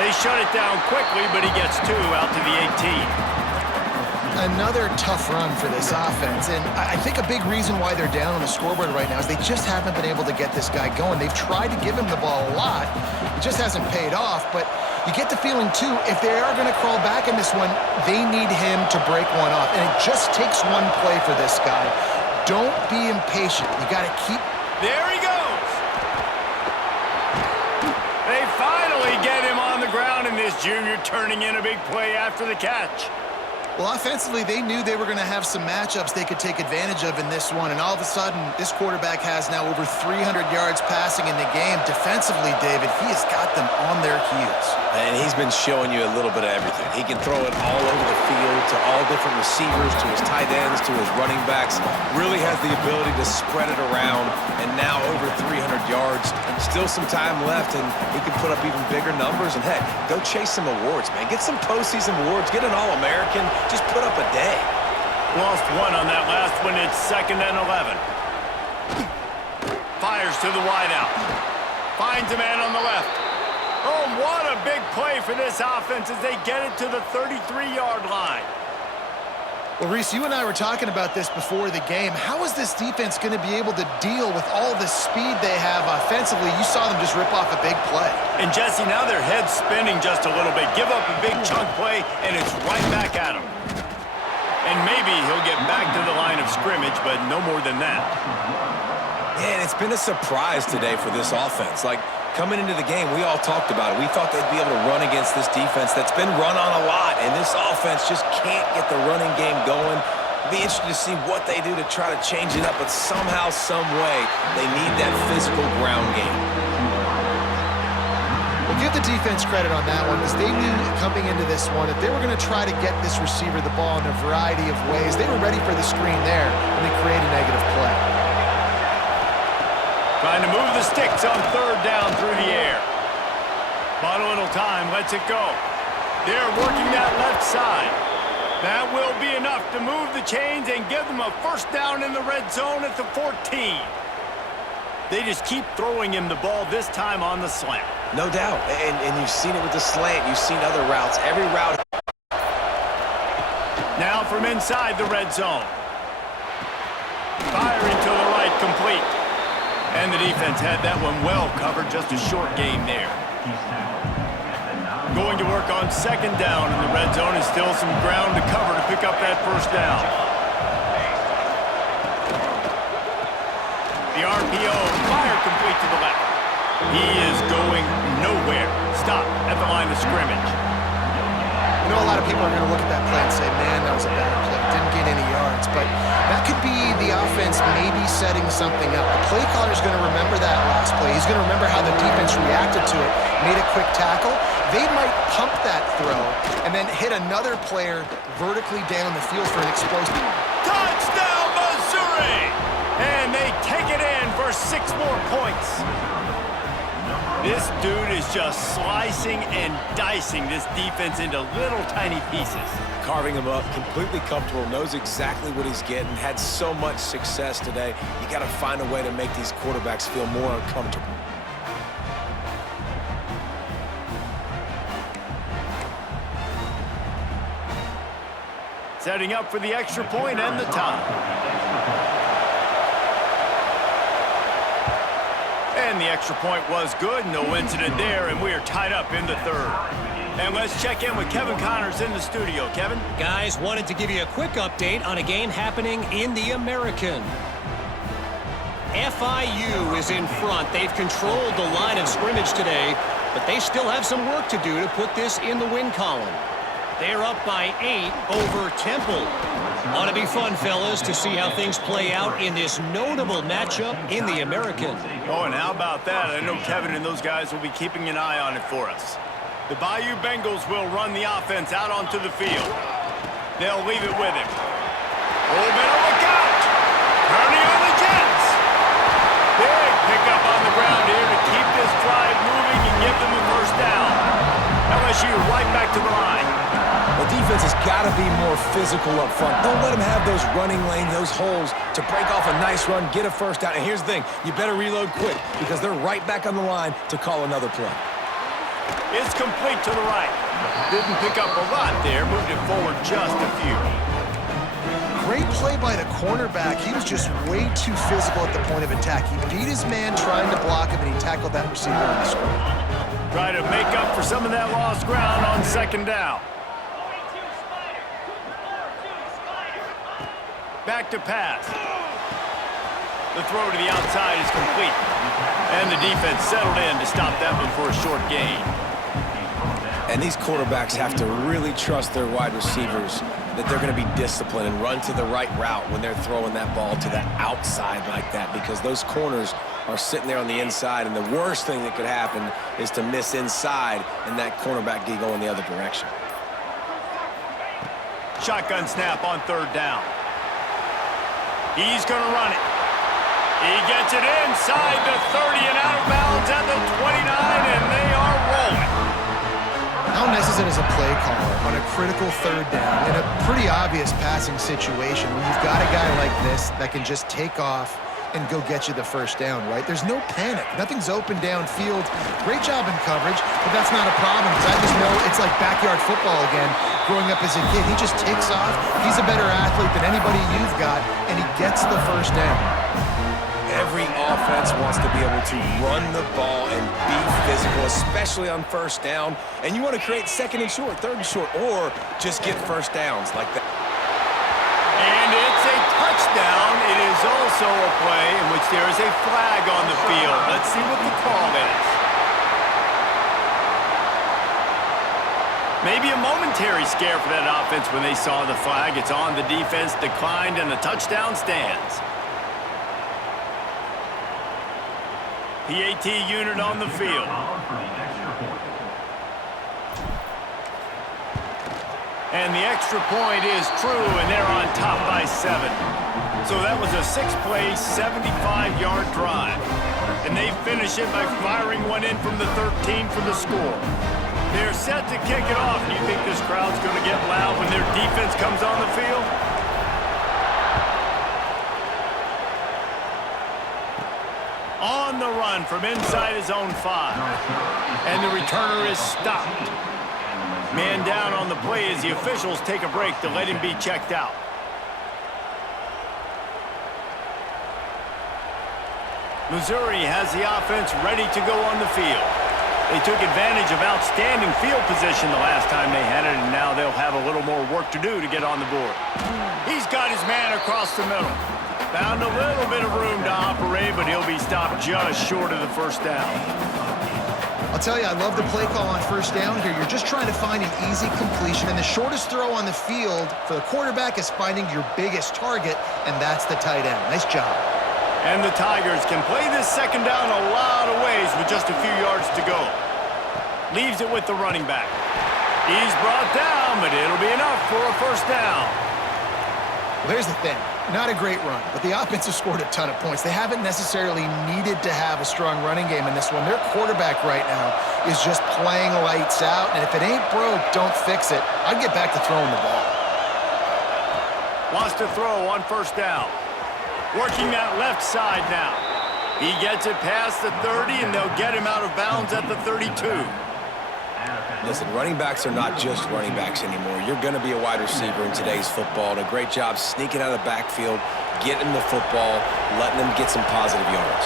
They shut it down quickly, but he gets 2 out to the 18. Another tough run for this offense, and I think a big reason why they're down on the scoreboard right now is they just haven't been able to get this guy going. They've tried to give him the ball a lot. It just hasn't paid off, but you get the feeling, too, if they are going to crawl back in this one, they need him to break one off, and it just takes one play for this guy. Don't be impatient. You got to keep... There he goes! They finally get him on the ground, and this junior turning in a big play after the catch. Well, offensively, they knew they were going to have some matchups they could take advantage of in this one, and all of a sudden, this quarterback has now over 300 yards passing in the game. Defensively, David, he has got them on their heels. And he's been showing you a little bit of everything. He can throw it all over the field to all different receivers, to his tight ends, to his running backs. Really has the ability to spread it around, and now over 300 yards. Still some time left, and he can put up even bigger numbers. And, heck, go chase some awards, man. Get some postseason awards. Get an All-American. Just put up a day. Lost 1 on that last one. It's 2nd and 11. Fires to the wideout. Finds a man on the left. Oh, what a big play for this offense as they get it to the 33-yard line. Well, Reese, you and I were talking about this before the game. How is this defense going to be able to deal with all the speed they have offensively? You saw them just rip off a big play. And, Jesse, now their head's spinning just a little bit. Give up a big chunk play, and it's right back at him. And maybe he'll get back to the line of scrimmage, but no more than that. Yeah, and it's been a surprise today for this offense. Like, coming into the game, we all talked about it. We thought they'd be able to run against this defense that's been run on a lot, and this offense just can't get the running game going. It'll be interesting to see what they do to try to change it up, but somehow, some way, they need that physical ground game. Well, give the defense credit on that one, because they knew coming into this one that they were going to try to get this receiver the ball in a variety of ways. They were ready for the screen there, and they create a negative play. Trying to move the sticks on 3rd down through the air. Bought a little time, lets it go. They're working that left side. That will be enough to move the chains and give them a first down in the red zone at the 14. They just keep throwing him the ball, this time on the slant. No doubt, and you've seen it with the slant. You've seen other routes. Every route. Now from inside the red zone. Firing to the right, complete. And the defense had that one well covered, just a short game there. Going to work on 2nd down in the red zone, and still some ground to cover to pick up that first down. The RPO, fire complete to the left. He is going nowhere. Stop at the line of scrimmage. You know, a lot of people are going to look at that play and say, man, that was a bad play. Didn't get any yards. But that could be the offense maybe setting something up. The play caller is going to remember that last play. He's going to remember how the defense reacted to it, made a quick tackle. They might pump that throw and then hit another player vertically down the field for an explosive. Touchdown, Missouri! And they take it in for 6 more points. This dude is just slicing and dicing this defense into little tiny pieces. Carving him up, completely comfortable, knows exactly what he's getting, had so much success today. You got to find a way to make these quarterbacks feel more uncomfortable. Setting up for the extra point and the time. And the extra point was good. No incident there, and we are tied up in the 3rd. And let's check in with Kevin Connors in the studio. Kevin? Guys, wanted to give you a quick update on a game happening in the American. FIU is in front. They've controlled the line of scrimmage today, but they still have some work to do to put this in the win column. They're up by 8 over Temple. Ought to be fun, fellas, to see how things play out in this notable matchup in the American. Oh, and how about that? I know Kevin and those guys will be keeping an eye on it for us. The Bayou Bengals will run the offense out onto the field. They'll leave it with him. Oh, better look out! Turning on the Jets! Big pickup on the ground here to keep this drive moving and give them a first down. LSU right back to the line. The defense has got to be more physical up front. Don't let them have those running lanes, those holes to break off a nice run, get a first down. And here's the thing, you better reload quick because they're right back on the line to call another play. It's complete to the right. Didn't pick up a lot there, moved it forward just a few. Great play by the cornerback. He was just way too physical at the point of attack. He beat his man trying to block him, and he tackled that receiver on the screen. Try to make up for some of that lost ground on second down. Back to pass. The throw to the outside is complete. And the defense settled in to stop that one for a short gain. And these quarterbacks have to really trust their wide receivers that they're going to be disciplined and run to the right route when they're throwing that ball to the outside like that, because those corners are sitting there on the inside, and the worst thing that could happen is to miss inside and that cornerback D go in the other direction. Shotgun snap on third down. He's going to run it. He gets it inside the 30 and out of bounds at the 29, and they are rolling. How nice is it as a play caller on a critical third down in a pretty obvious passing situation when you've got a guy like this that can just take off and go get you the first down, right? There's no panic. Nothing's open downfield. Great job in coverage, but that's not a problem because I just know it's like backyard football again. Growing up as a kid, he just takes off. He's a better athlete than anybody you've got, and he gets the first down. Every offense wants to be able to run the ball and be physical, especially on first down. And you want to create second and short, third and short, or just get first downs like that. And it's a touchdown. It is also a play in which there is a flag on the field. Let's see what the call is. Maybe a momentary scare for that offense when they saw the flag. It's on, the defense declined, and the touchdown stands. PAT unit on the field. And the extra point is true, and they're on top by 7. So that was a 6-play, 75-yard drive. And they finish it by firing one in from the 13 for the score. They're set to kick it off. Do you think this crowd's going to get loud when their defense comes on the field? On the run from inside his own 5. And the returner is stopped. Man down on the play as the officials take a break to let him be checked out. Missouri has the offense ready to go on the field. They took advantage of outstanding field position the last time they had it, and now they'll have a little more work to do to get on the board. He's got his man across the middle. Found a little bit of room to operate, but he'll be stopped just short of the first down. I'll tell you, I love the play call on first down here. You're just trying to find an easy completion, and the shortest throw on the field for the quarterback is finding your biggest target, and that's the tight end. Nice job. And the Tigers can play this second down a lot of ways with just a few yards to go. Leaves it with the running back. He's brought down, but it'll be enough for a first down. Well, here's the thing. Not a great run, but the offense has scored a ton of points. They haven't necessarily needed to have a strong running game in this one. Their quarterback right now is just playing lights out, and if it ain't broke, don't fix it. I'd get back to throwing the ball. Wants to throw on first down. Working that left side now. He gets it past the 30, and they'll get him out of bounds at the 32. Listen, running backs are not just running backs anymore. You're going to be a wide receiver in today's football, and a great job sneaking out of the backfield, getting the football, letting them get some positive yards.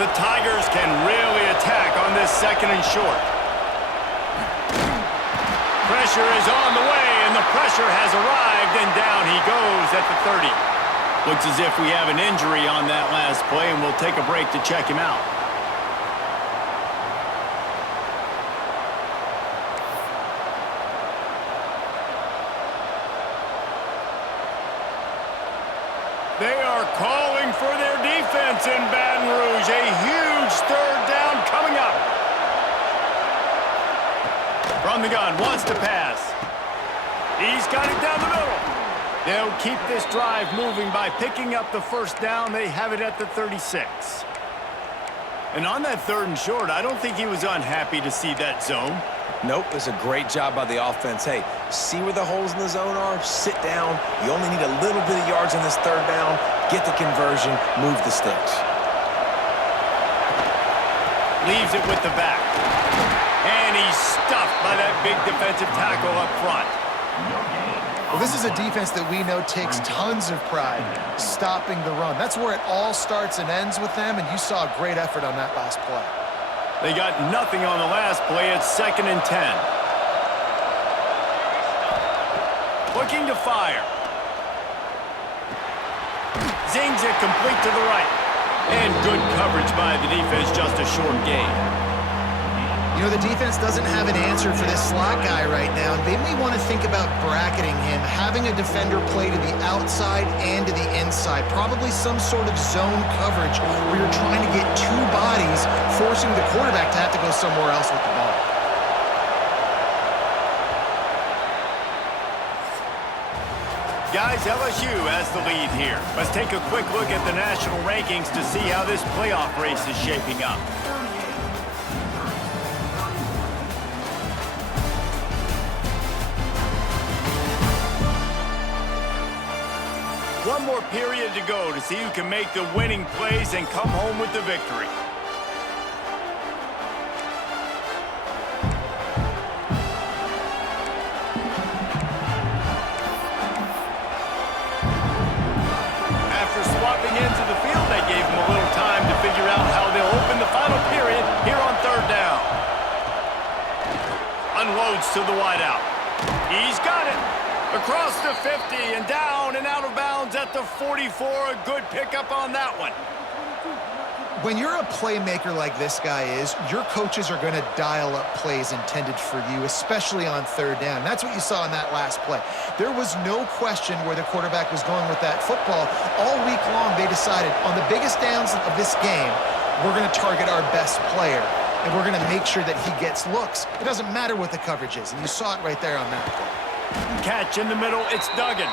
The Tigers can really attack on this second and short. Pressure is on the way, and the pressure has arrived, and down he goes at the 30. Looks as if we have an injury on that last play, and we'll take a break to check him out. in Baton Rouge. A huge third down coming up. From the gun, wants to pass. He's got it down the middle. They'll keep this drive moving by picking up the first down. They have it at the 36. And on that 3rd and short, I don't think he was unhappy to see that zone. Nope, it's a great job by the offense. Hey, see where the holes in the zone are? Sit down. You only need a little bit of yards on this 3rd down. Get the conversion. Move the sticks. Leaves it with the back. And he's stuffed by that big defensive tackle up front. Well, this is a defense that we know takes tons of pride stopping the run. That's where it all starts and ends with them, and you saw a great effort on that last play. They got nothing on the last play. It's 2nd and 10. Looking to fire. Zings it complete to the right. And good coverage by the defense, just a short gain. You know, the defense doesn't have an answer for this slot guy right now, and they may want to think about bracketing him, having a defender play to the outside and to the inside, probably some sort of zone coverage where you're trying to get 2 bodies, forcing the quarterback to have to go somewhere else with the ball. Guys, LSU has the lead here. Let's take a quick look at the national rankings to see how this playoff race is shaping up. One more period to go to see who can make the winning plays and come home with the victory. After swapping ends of the field, they gave him a little time to figure out how they'll open the final period here on 3rd down. Unloads to the wideout. He's got it. Across the 50 and down and out of bounds at the 44. A good pickup on that one. When you're a playmaker like this guy is, your coaches are going to dial up plays intended for you, especially on 3rd down. That's what you saw in that last play. There was no question where the quarterback was going with that football. All week long, they decided on the biggest downs of this game, we're going to target our best player, and we're going to make sure that he gets looks. It doesn't matter what the coverage is, and you saw it right there on that play. Catch in the middle, it's Duggan.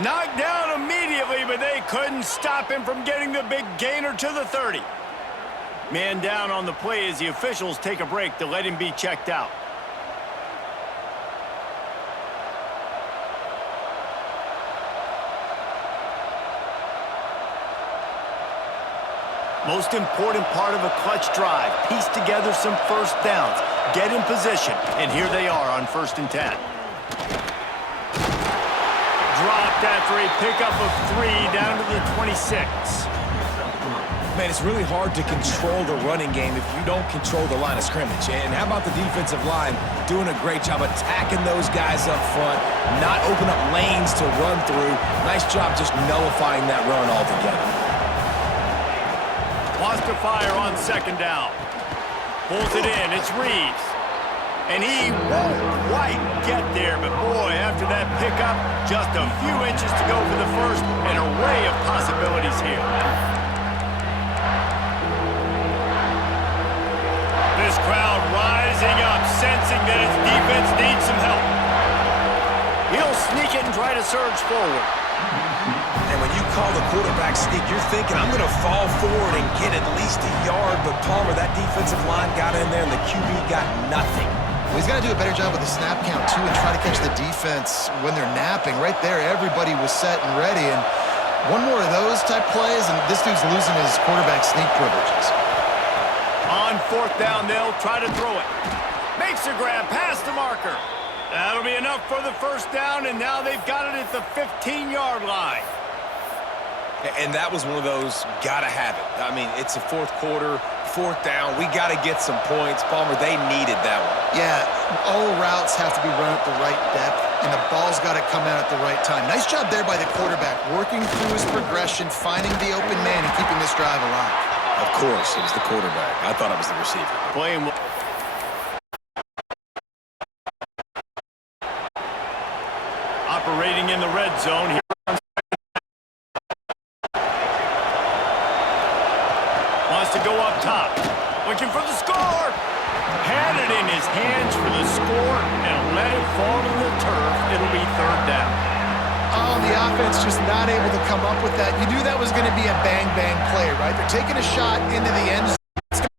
Knocked down immediately, but they couldn't stop him from getting the big gainer to the 30. Man down on the play as the officials take a break to let him be checked out. Most important part of a clutch drive, piece together some first downs, get in position, and here they are on 1st and 10. Dropped after a pickup of 3 down to the 26. Man, it's really hard to control the running game if you don't control the line of scrimmage. And how about the defensive line doing a great job attacking those guys up front, not open up lanes to run through. Nice job just nullifying that run altogether. Wants to fire on 2nd down. Pulls it in. It's Reeves. And he won't quite get there, but boy, after that pickup, just a few inches to go for the first. An array of possibilities here. This crowd rising up, sensing that its defense needs some help. He'll sneak it and try to surge forward. And when you call the quarterback sneak, you're thinking, I'm going to fall forward and get at least a yard. But Palmer, that defensive line got in there, and the QB got nothing. Well, he's got to do a better job with the snap count, too, and try to catch the defense when they're napping. Right there, everybody was set and ready. And one more of those type plays, and this dude's losing his quarterback sneak privileges. On 4th down, they'll try to throw it. Makes a grab past the marker. That'll be enough for the first down, and now they've got it at the 15-yard line. And that was one of those gotta have it. I mean, it's a 4th quarter, 4th down. We got to get some points. Palmer, they needed that one. Yeah, all routes have to be run at the right depth, and the ball's got to come out at the right time. Nice job there by the quarterback, working through his progression, finding the open man, and keeping this drive alive. Of course, it was the quarterback. I thought it was the receiver. Playing operating in the red zone here. Wants to go up top. Looking for the score. Had it in his hands for the score and let it fall to the turf. It'll be third down. Oh, the offense just not able to come up with that. You knew that was going to be a bang-bang play, right? They're taking a shot into the end zone.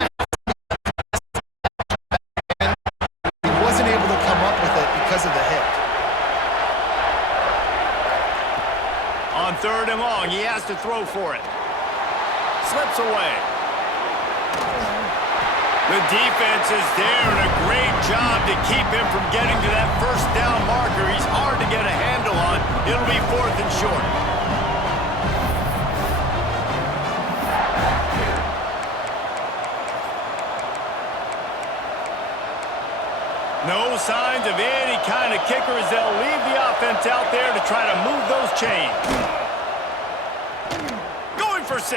He wasn't able to come up with it because of the hit. On third and long, he has to throw for it. Slips away. The defense is there, and a great job to keep him from getting to that first down marker. He's hard to get a handle on. It'll be fourth and short. No signs of any kind of kickers. They'll leave the offense out there to try to move those chains. Going for 6.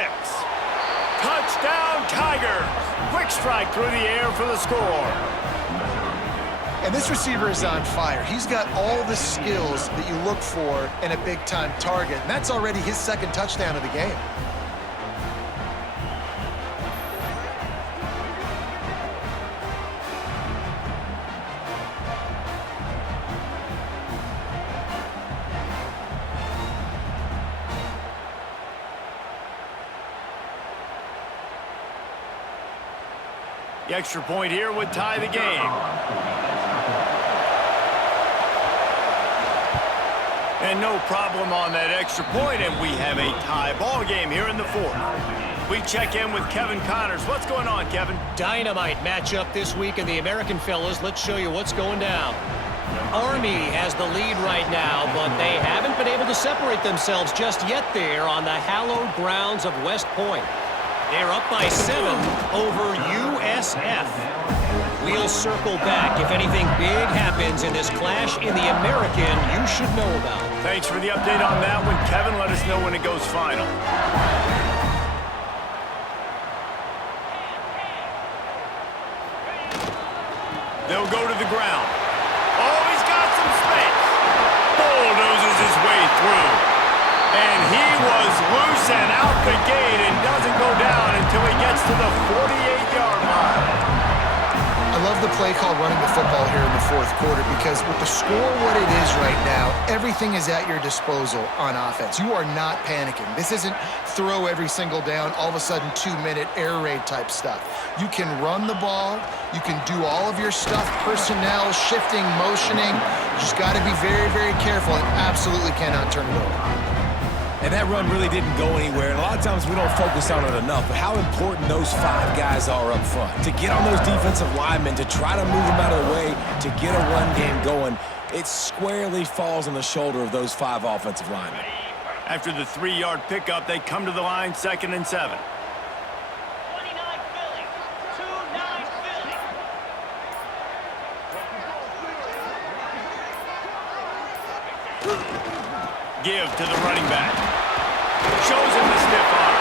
Touchdown, Tigers. Quick strike through the air for the score. And this receiver is on fire. He's got all the skills that you look for in a big-time target, and that's already his second touchdown of the game. The extra point here would tie the game. And no problem on that extra point, and we have a tie ball game here in the fourth. We check in with Kevin Connors. What's going on, Kevin? Dynamite matchup this week in the American fellas. Let's show you what's going down. Army has the lead right now, but they haven't been able to separate themselves just yet there on the hallowed grounds of West Point. They're up by 7 over USF. We'll circle back if anything big happens in this clash in the American you should know about. Thanks for the update on that one, Kevin. Let us know when it goes final. They'll go to the ground. Oh, he's got some space. Bulldozes his way through. And he was loose and out the gate and doesn't go down until he gets to the 48-yard line. I love the play called running the football here in the fourth quarter because with the score what it is right now, everything is at your disposal on offense. You are not panicking. This isn't throw every single down, all of a sudden 2-minute air raid type stuff. You can run the ball. You can do all of your stuff, personnel, shifting, motioning. You just got to be very, very careful and absolutely cannot turn it over. And that run really didn't go anywhere. And a lot of times we don't focus on it enough. But how important those 5 guys are up front. To get on those defensive linemen, to try to move them out of the way, to get a run game going, it squarely falls on the shoulder of those 5 offensive linemen. After the 3-yard pickup, they come to the line, 2nd and 7. Give to the running back. Shows him the stiff arm.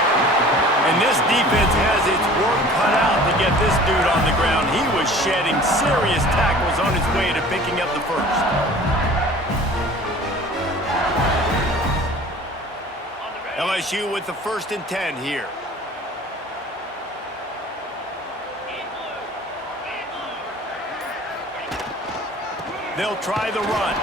And this defense has its work cut out to get this dude on the ground. He was shedding serious tackles on his way to picking up the first. LSU with the 1st and 10 here. They'll try the run.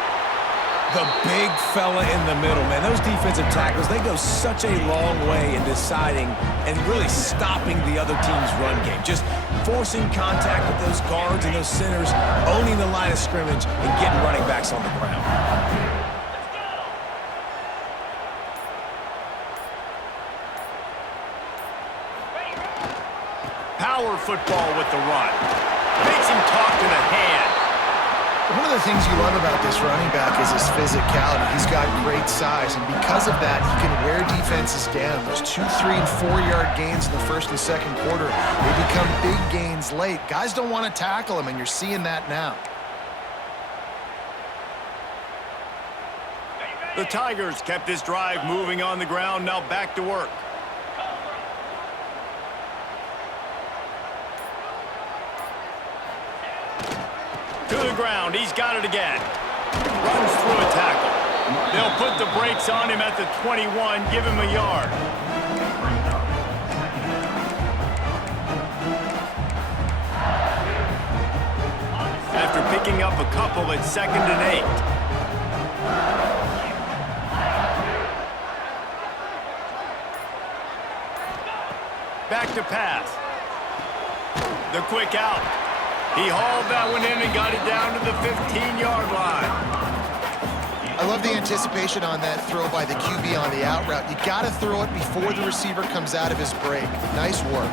The big fella in the middle, man. Those defensive tackles, they go such a long way in deciding and really stopping the other team's run game. Just forcing contact with those guards and those centers, owning the line of scrimmage, and getting running backs on the ground. Power football with the run. Makes him talk to the hand. One of the things you love about this running back is his physicality. He's got great size, and because of that, he can wear defenses down. Those 2-, 3-, and 4-yard gains in the first and second quarter, they become big gains late. Guys don't want to tackle him, and you're seeing that now. The Tigers kept this drive moving on the ground, now back to work. To the ground, he's got it again. Runs through a tackle. They'll put the brakes on him at the 21, give him a yard. scramble at 2nd and 8. Back to pass. The quick out. He hauled that one in and got it down to the 15-yard line. I love the anticipation on that throw by the QB on the out route. You got to throw it before the receiver comes out of his break. Nice work.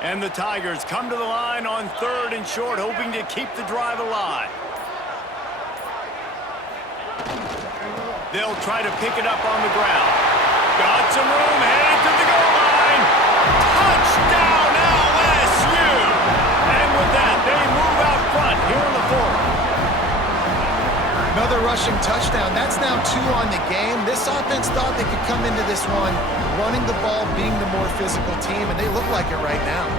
And the Tigers come to the line on 3rd and short, hoping to keep the drive alive. They'll try to pick it up on the ground. Got some room, headed to the goal line. Touchdown, LSU! And with that, they move out front here in the 4th. Another rushing touchdown. That's now 2 on the game. This offense thought they could come into this one running the ball, being the more physical team, and they look like it right now.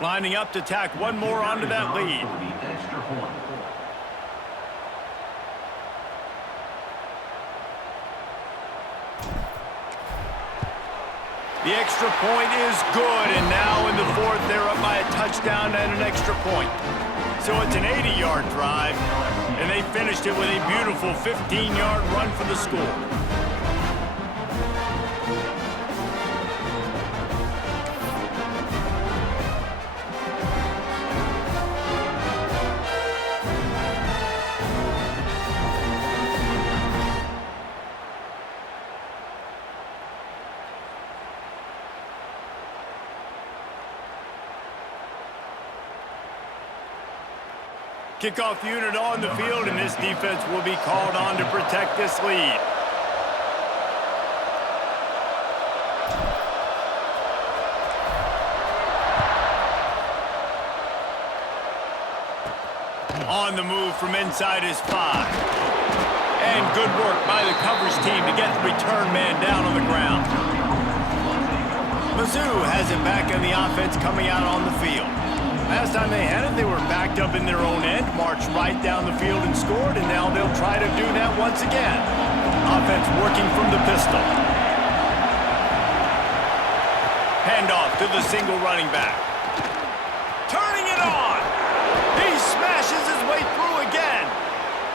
Lining up to tack one more onto that lead. The extra point is good, and now in the 4th, they're up by a touchdown and an extra point. So it's an 80-yard drive, and they finished it with a beautiful 15-yard run for the score. Kickoff unit on the field, and this defense will be called on to protect this lead. On the move from inside his 5. And good work by the coverage team to get the return man down on the ground. Mizzou has it back in the offense coming out on the field. Last time they had it, they were backed up in their own end, marched right down the field and scored, and now they'll try to do that once again. Offense working from the pistol. Handoff to the single running back. Turning it on! He smashes his way through again.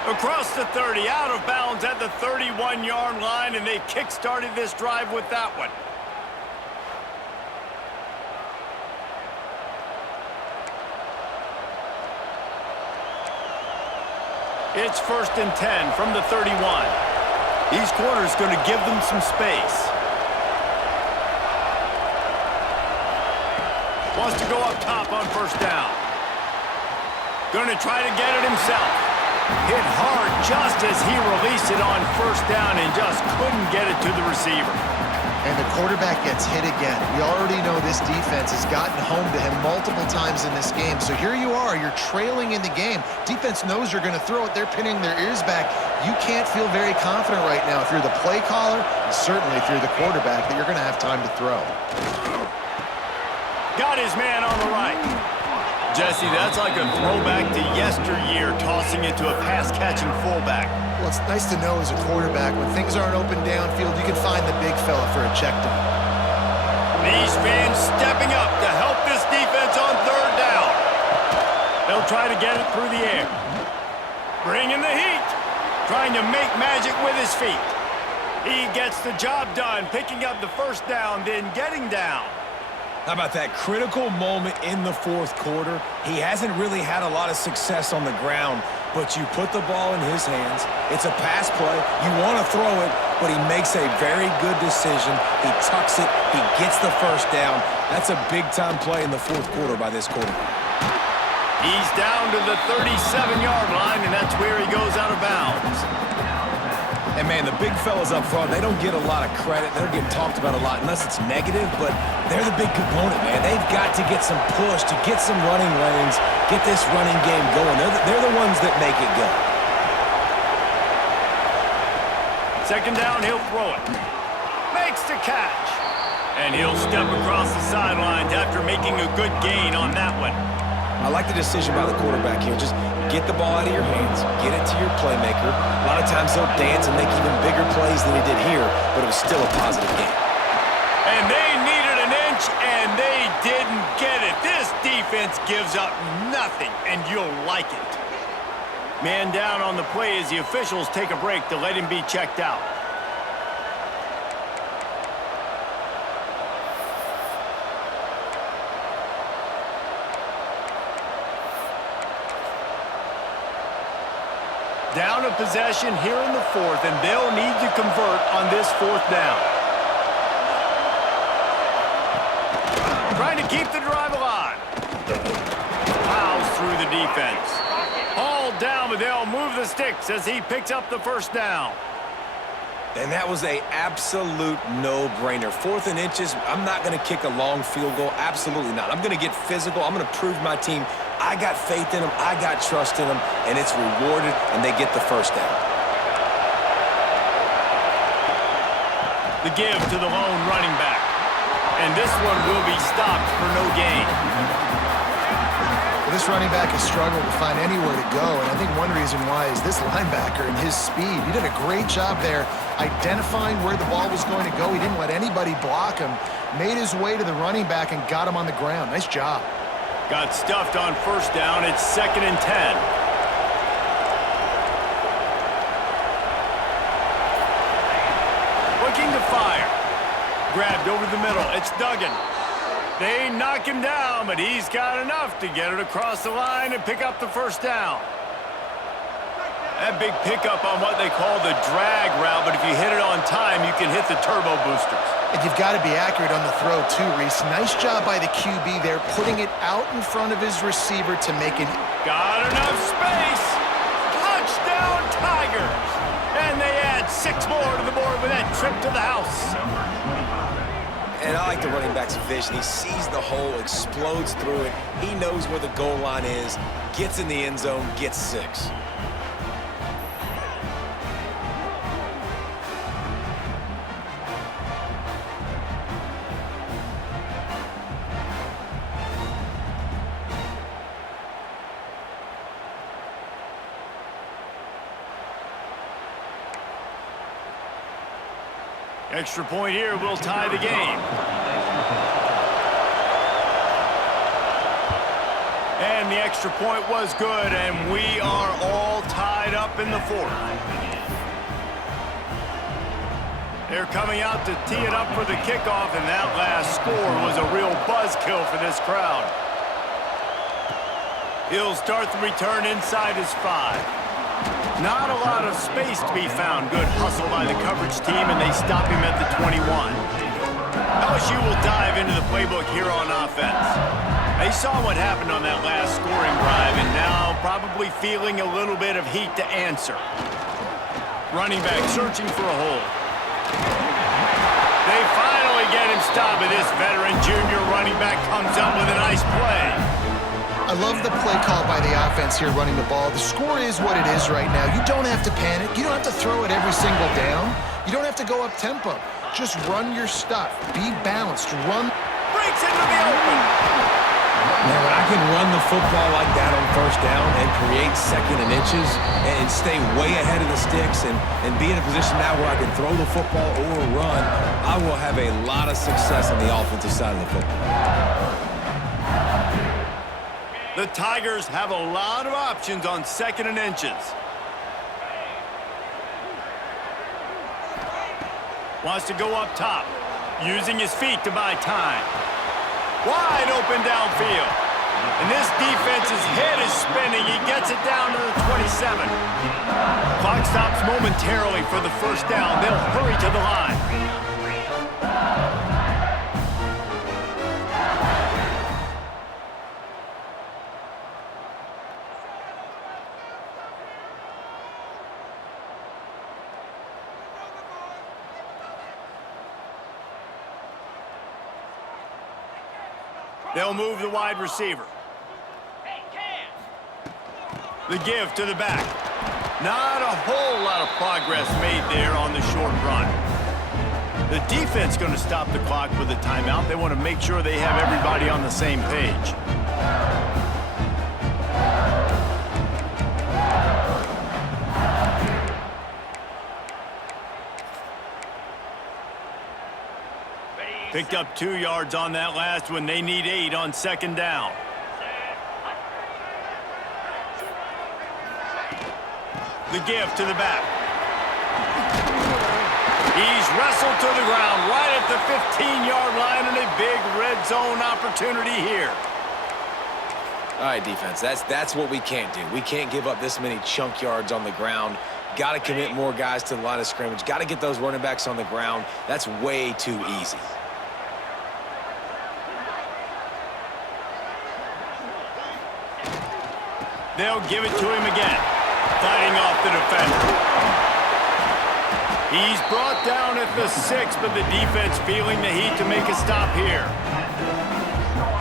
Across the 30, out of bounds at the 31-yard line, and they kick-started this drive with that one. It's 1st and 10 from the 31. These corners going to give them some space. Wants to go up top on 1st down. Going to try to get it himself. Hit hard just as he released it on 1st down and just couldn't get it to the receiver. And the quarterback gets hit again. We already know this defense has gotten home to him multiple times in this game. So here you are, you're trailing in the game. Defense knows you're going to throw it. They're pinning their ears back. You can't feel very confident right now if you're the play caller, and certainly if you're the quarterback, that you're going to have time to throw. Got his man on the right. Jesse, that's like a throwback to yesteryear, tossing it to a pass-catching fullback. Well, it's nice to know as a quarterback, when things aren't open downfield, you can find the big fella for a check down. These fans stepping up to help this defense on 3rd down. They'll try to get it through the air. Bringing the heat. Trying to make magic with his feet. He gets the job done, picking up the 1st down, then getting down. How about that critical moment in the 4th quarter? He hasn't really had a lot of success on the ground, but you put the ball in his hands. It's a pass play. You want to throw it, but he makes a very good decision. He tucks it. He gets the 1st down. That's a big-time play in the 4th quarter by this quarterback. He's down to the 37-yard line, and that's where he goes out of bounds. And, man, the big fellas up front, they don't get a lot of credit. They don't get talked about a lot unless it's negative, but they're the big component, man. They've got to get some push, to get some running lanes, get this running game going. They're the ones that make it go. Second down, he'll throw it. Makes the catch. And he'll step across the sidelines after making a good gain on that one. I like the decision by the quarterback here. Just get the ball out of your hands, get it to your playmaker. A lot of times he'll dance and make even bigger plays than he did here, but it was still a positive game. And they needed an inch, and they didn't get it. This defense gives up nothing, and you'll like it. Man down on the play as the officials take a break to let him be checked out. Down a possession here in the fourth, and they'll need to convert on this fourth down. Trying to keep the drive alive. Plows through the defense. Hauled down, but they'll move the sticks as he picks up the first down. And that was an absolute no-brainer. 4th and inches, I'm not going to kick a long field goal. Absolutely not. I'm going to get physical. I'm going to prove my team I got faith in them, I got trust in them, and it's rewarded, and they get the first down. The give to the lone running back. And this one will be stopped for no gain. Well, this running back has struggled to find anywhere to go, and I think one reason why is this linebacker and his speed. He did a great job there identifying where the ball was going to go. He didn't let anybody block him, made his way to the running back and got him on the ground. Nice job. Got stuffed on first down. It's 2nd and 10. Looking to fire. Grabbed over the middle. It's Duggan. They knock him down, but he's got enough to get it across the line and pick up the first down. That big pickup on what they call the drag route, but if you hit it on time, you can hit the turbo boosters. And you've got to be accurate on the throw, too, Reese. Nice job by the QB there, putting it out in front of his receiver to make it. Got enough space. Touchdown, Tigers. And they add 6 more to the board with that trip to the house. And I like the running back's vision. He sees the hole, explodes through it. He knows where the goal line is, gets in the end zone, gets 6. Extra point here will tie the game. And the extra point was good, and we are all tied up in the 4th. They're coming out to tee it up for the kickoff, and that last score was a real buzzkill for this crowd. He'll start the return inside his 5. Not a lot of space to be found. Good hustle by the coverage team, and they stop him at the 21. LSU will dive into the playbook here on offense. They saw what happened on that last scoring drive, and now probably feeling a little bit of heat to answer. Running back searching for a hole. They finally get him stopped, and this veteran junior running back comes up with a nice play. I love the play call by the offense here running the ball. The score is what it is right now. You don't have to panic. You don't have to throw it every single down. You don't have to go up tempo. Just run your stuff. Be balanced. Run. Breaks into the open. Now, when I can run the football like that on first down and create 2nd and inches and stay way ahead of the sticks and be in a position now where I can throw the football or run, I will have a lot of success on the offensive side of the football. The Tigers have a lot of options on 2nd and inches. Wants to go up top, using his feet to buy time. Wide open downfield. And this defense's head is spinning. He gets it down to the 27. Clock stops momentarily for the first down. They'll hurry to the line. They'll move the wide receiver. The give to the back. Not a whole lot of progress made there on the short run. The defense going to stop the clock with a timeout. They want to make sure they have everybody on the same page. Picked up 2 yards on that last one. They need 8 on second down. The give to the back. He's wrestled to the ground right at the 15-yard line, and a big red zone opportunity here. All right, defense, that's what we can't do. We can't give up this many chunk yards on the ground. Got to commit more guys to the line of scrimmage. Got to get those running backs on the ground. That's way too easy. They'll give it to him again. Fighting off the defender. He's brought down at the 6, but the defense feeling the heat to make a stop here.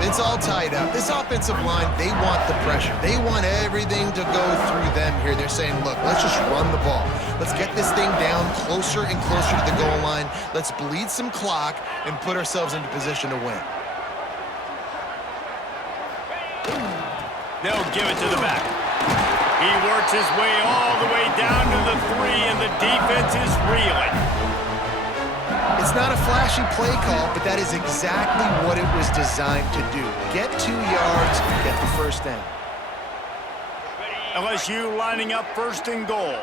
It's all tied up. This offensive line, they want the pressure. They want everything to go through them here. They're saying, look, let's just run the ball. Let's get this thing down closer and closer to the goal line. Let's bleed some clock and put ourselves into position to win. They'll give it to the back. He works his way all the way down to the 3, and the defense is reeling. It's not a flashy play call, but that is exactly what it was designed to do. Get 2 yards, get the first down. LSU lining up first and goal.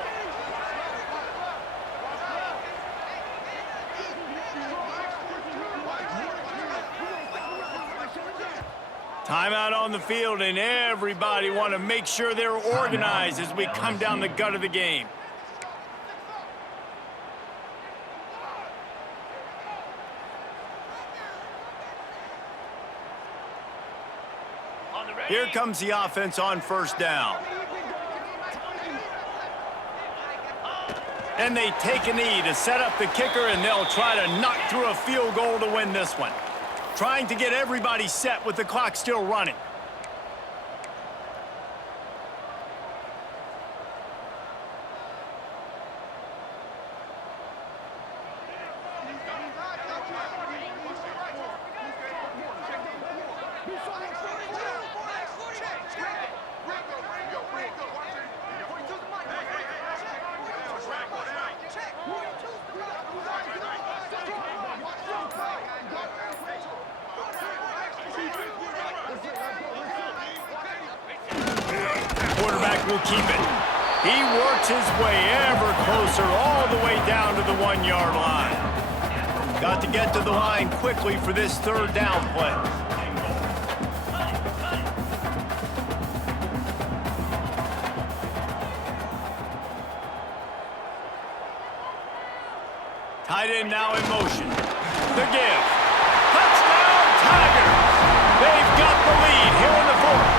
Timeout on the field, and everybody want to make sure they're organized as we come down the gut of the game. Here comes the offense on first down. And they take a knee to set up the kicker, and they'll try to knock through a field goal to win this one. Trying to get everybody set with the clock still running. Quarterback will keep it. He works his way ever closer all the way down to the 1-yard line. Got to get to the line quickly for this third down play. Tight end now in motion. The give. Touchdown, Tigers! They've got the lead here in the 4th.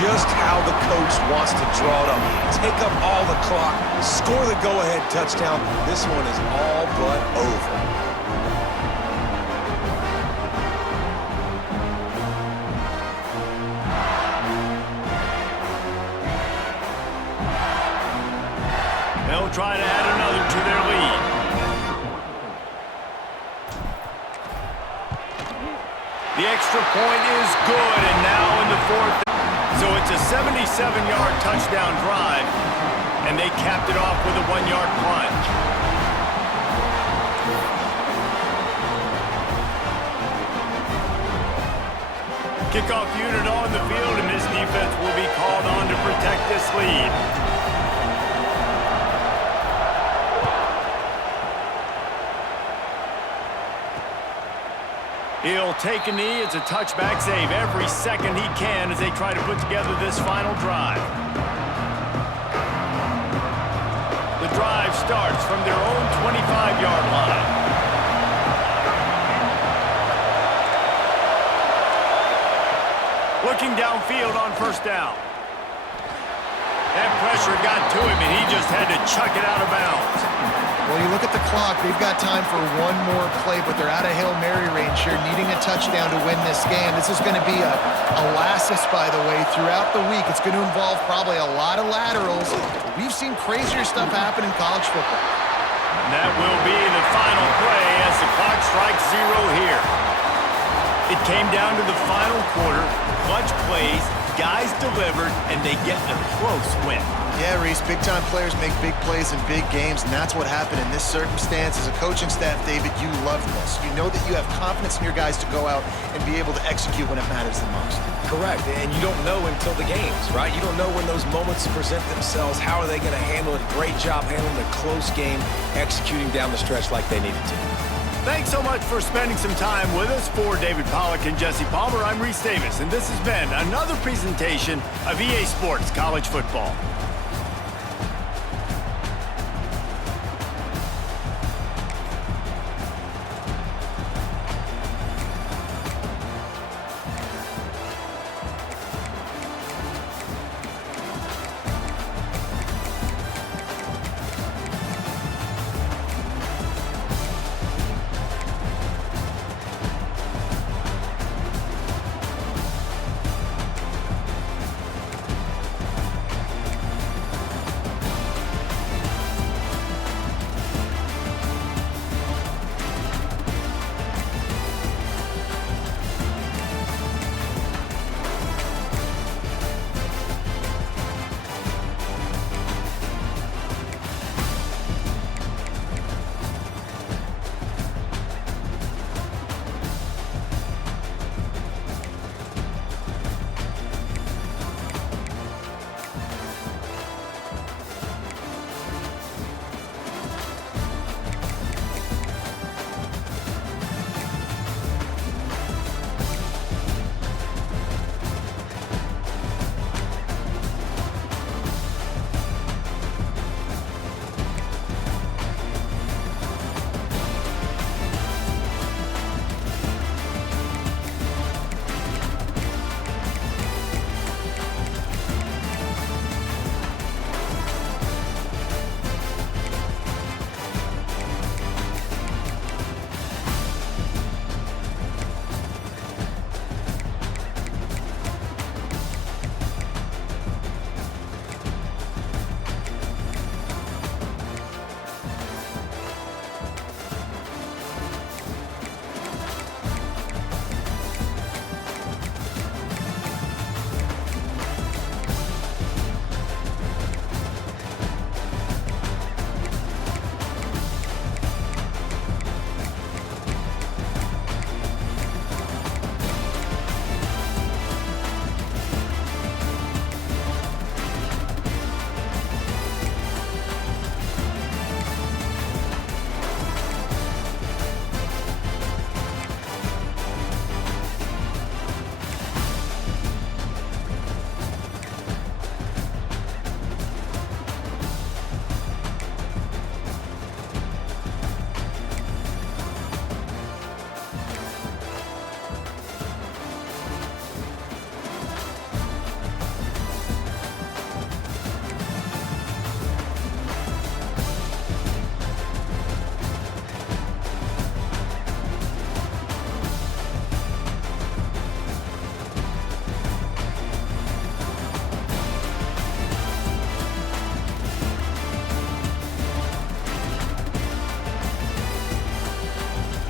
Just how the coach wants to draw it up. Take up all the clock, score the go-ahead touchdown. This one is all but over. They'll try to add another to their lead. The extra point is good, and now in the 4th. So it's a 77-yard touchdown drive, and they capped it off with a 1-yard plunge. Kickoff unit on the field, and this defense will be called on to protect this lead. He'll take a knee. It's a touchback save every second he can as they try to put together this final drive. The drive starts from their own 25-yard line. Looking downfield on first down. That pressure got to him, and he just had to chuck it out of bounds. Well, you look at the clock, they've got time for one more play, but they're out of Hail Mary range pressure, needing a touchdown to win this game. This is going to be a lassus, by the way, throughout the week. It's going to involve probably a lot of laterals. We've seen crazier stuff happen in college football. And that will be the final play as the clock strikes 0 here. It came down to the final quarter, clutch plays, guys delivered, and they get a close win. Yeah, Reese, big-time players make big plays in big games, and that's what happened in this circumstance. As a coaching staff, David, you love this. You know that you have confidence in your guys to go out and be able to execute when it matters the most. Correct, and you don't know until the games, right? You don't know when those moments present themselves. How are they going to handle it? Great job handling a close game, executing down the stretch like they needed to. Thanks so much for spending some time with us. For David Pollack and Jesse Palmer, I'm Reese Davis, and this has been another presentation of EA Sports College Football.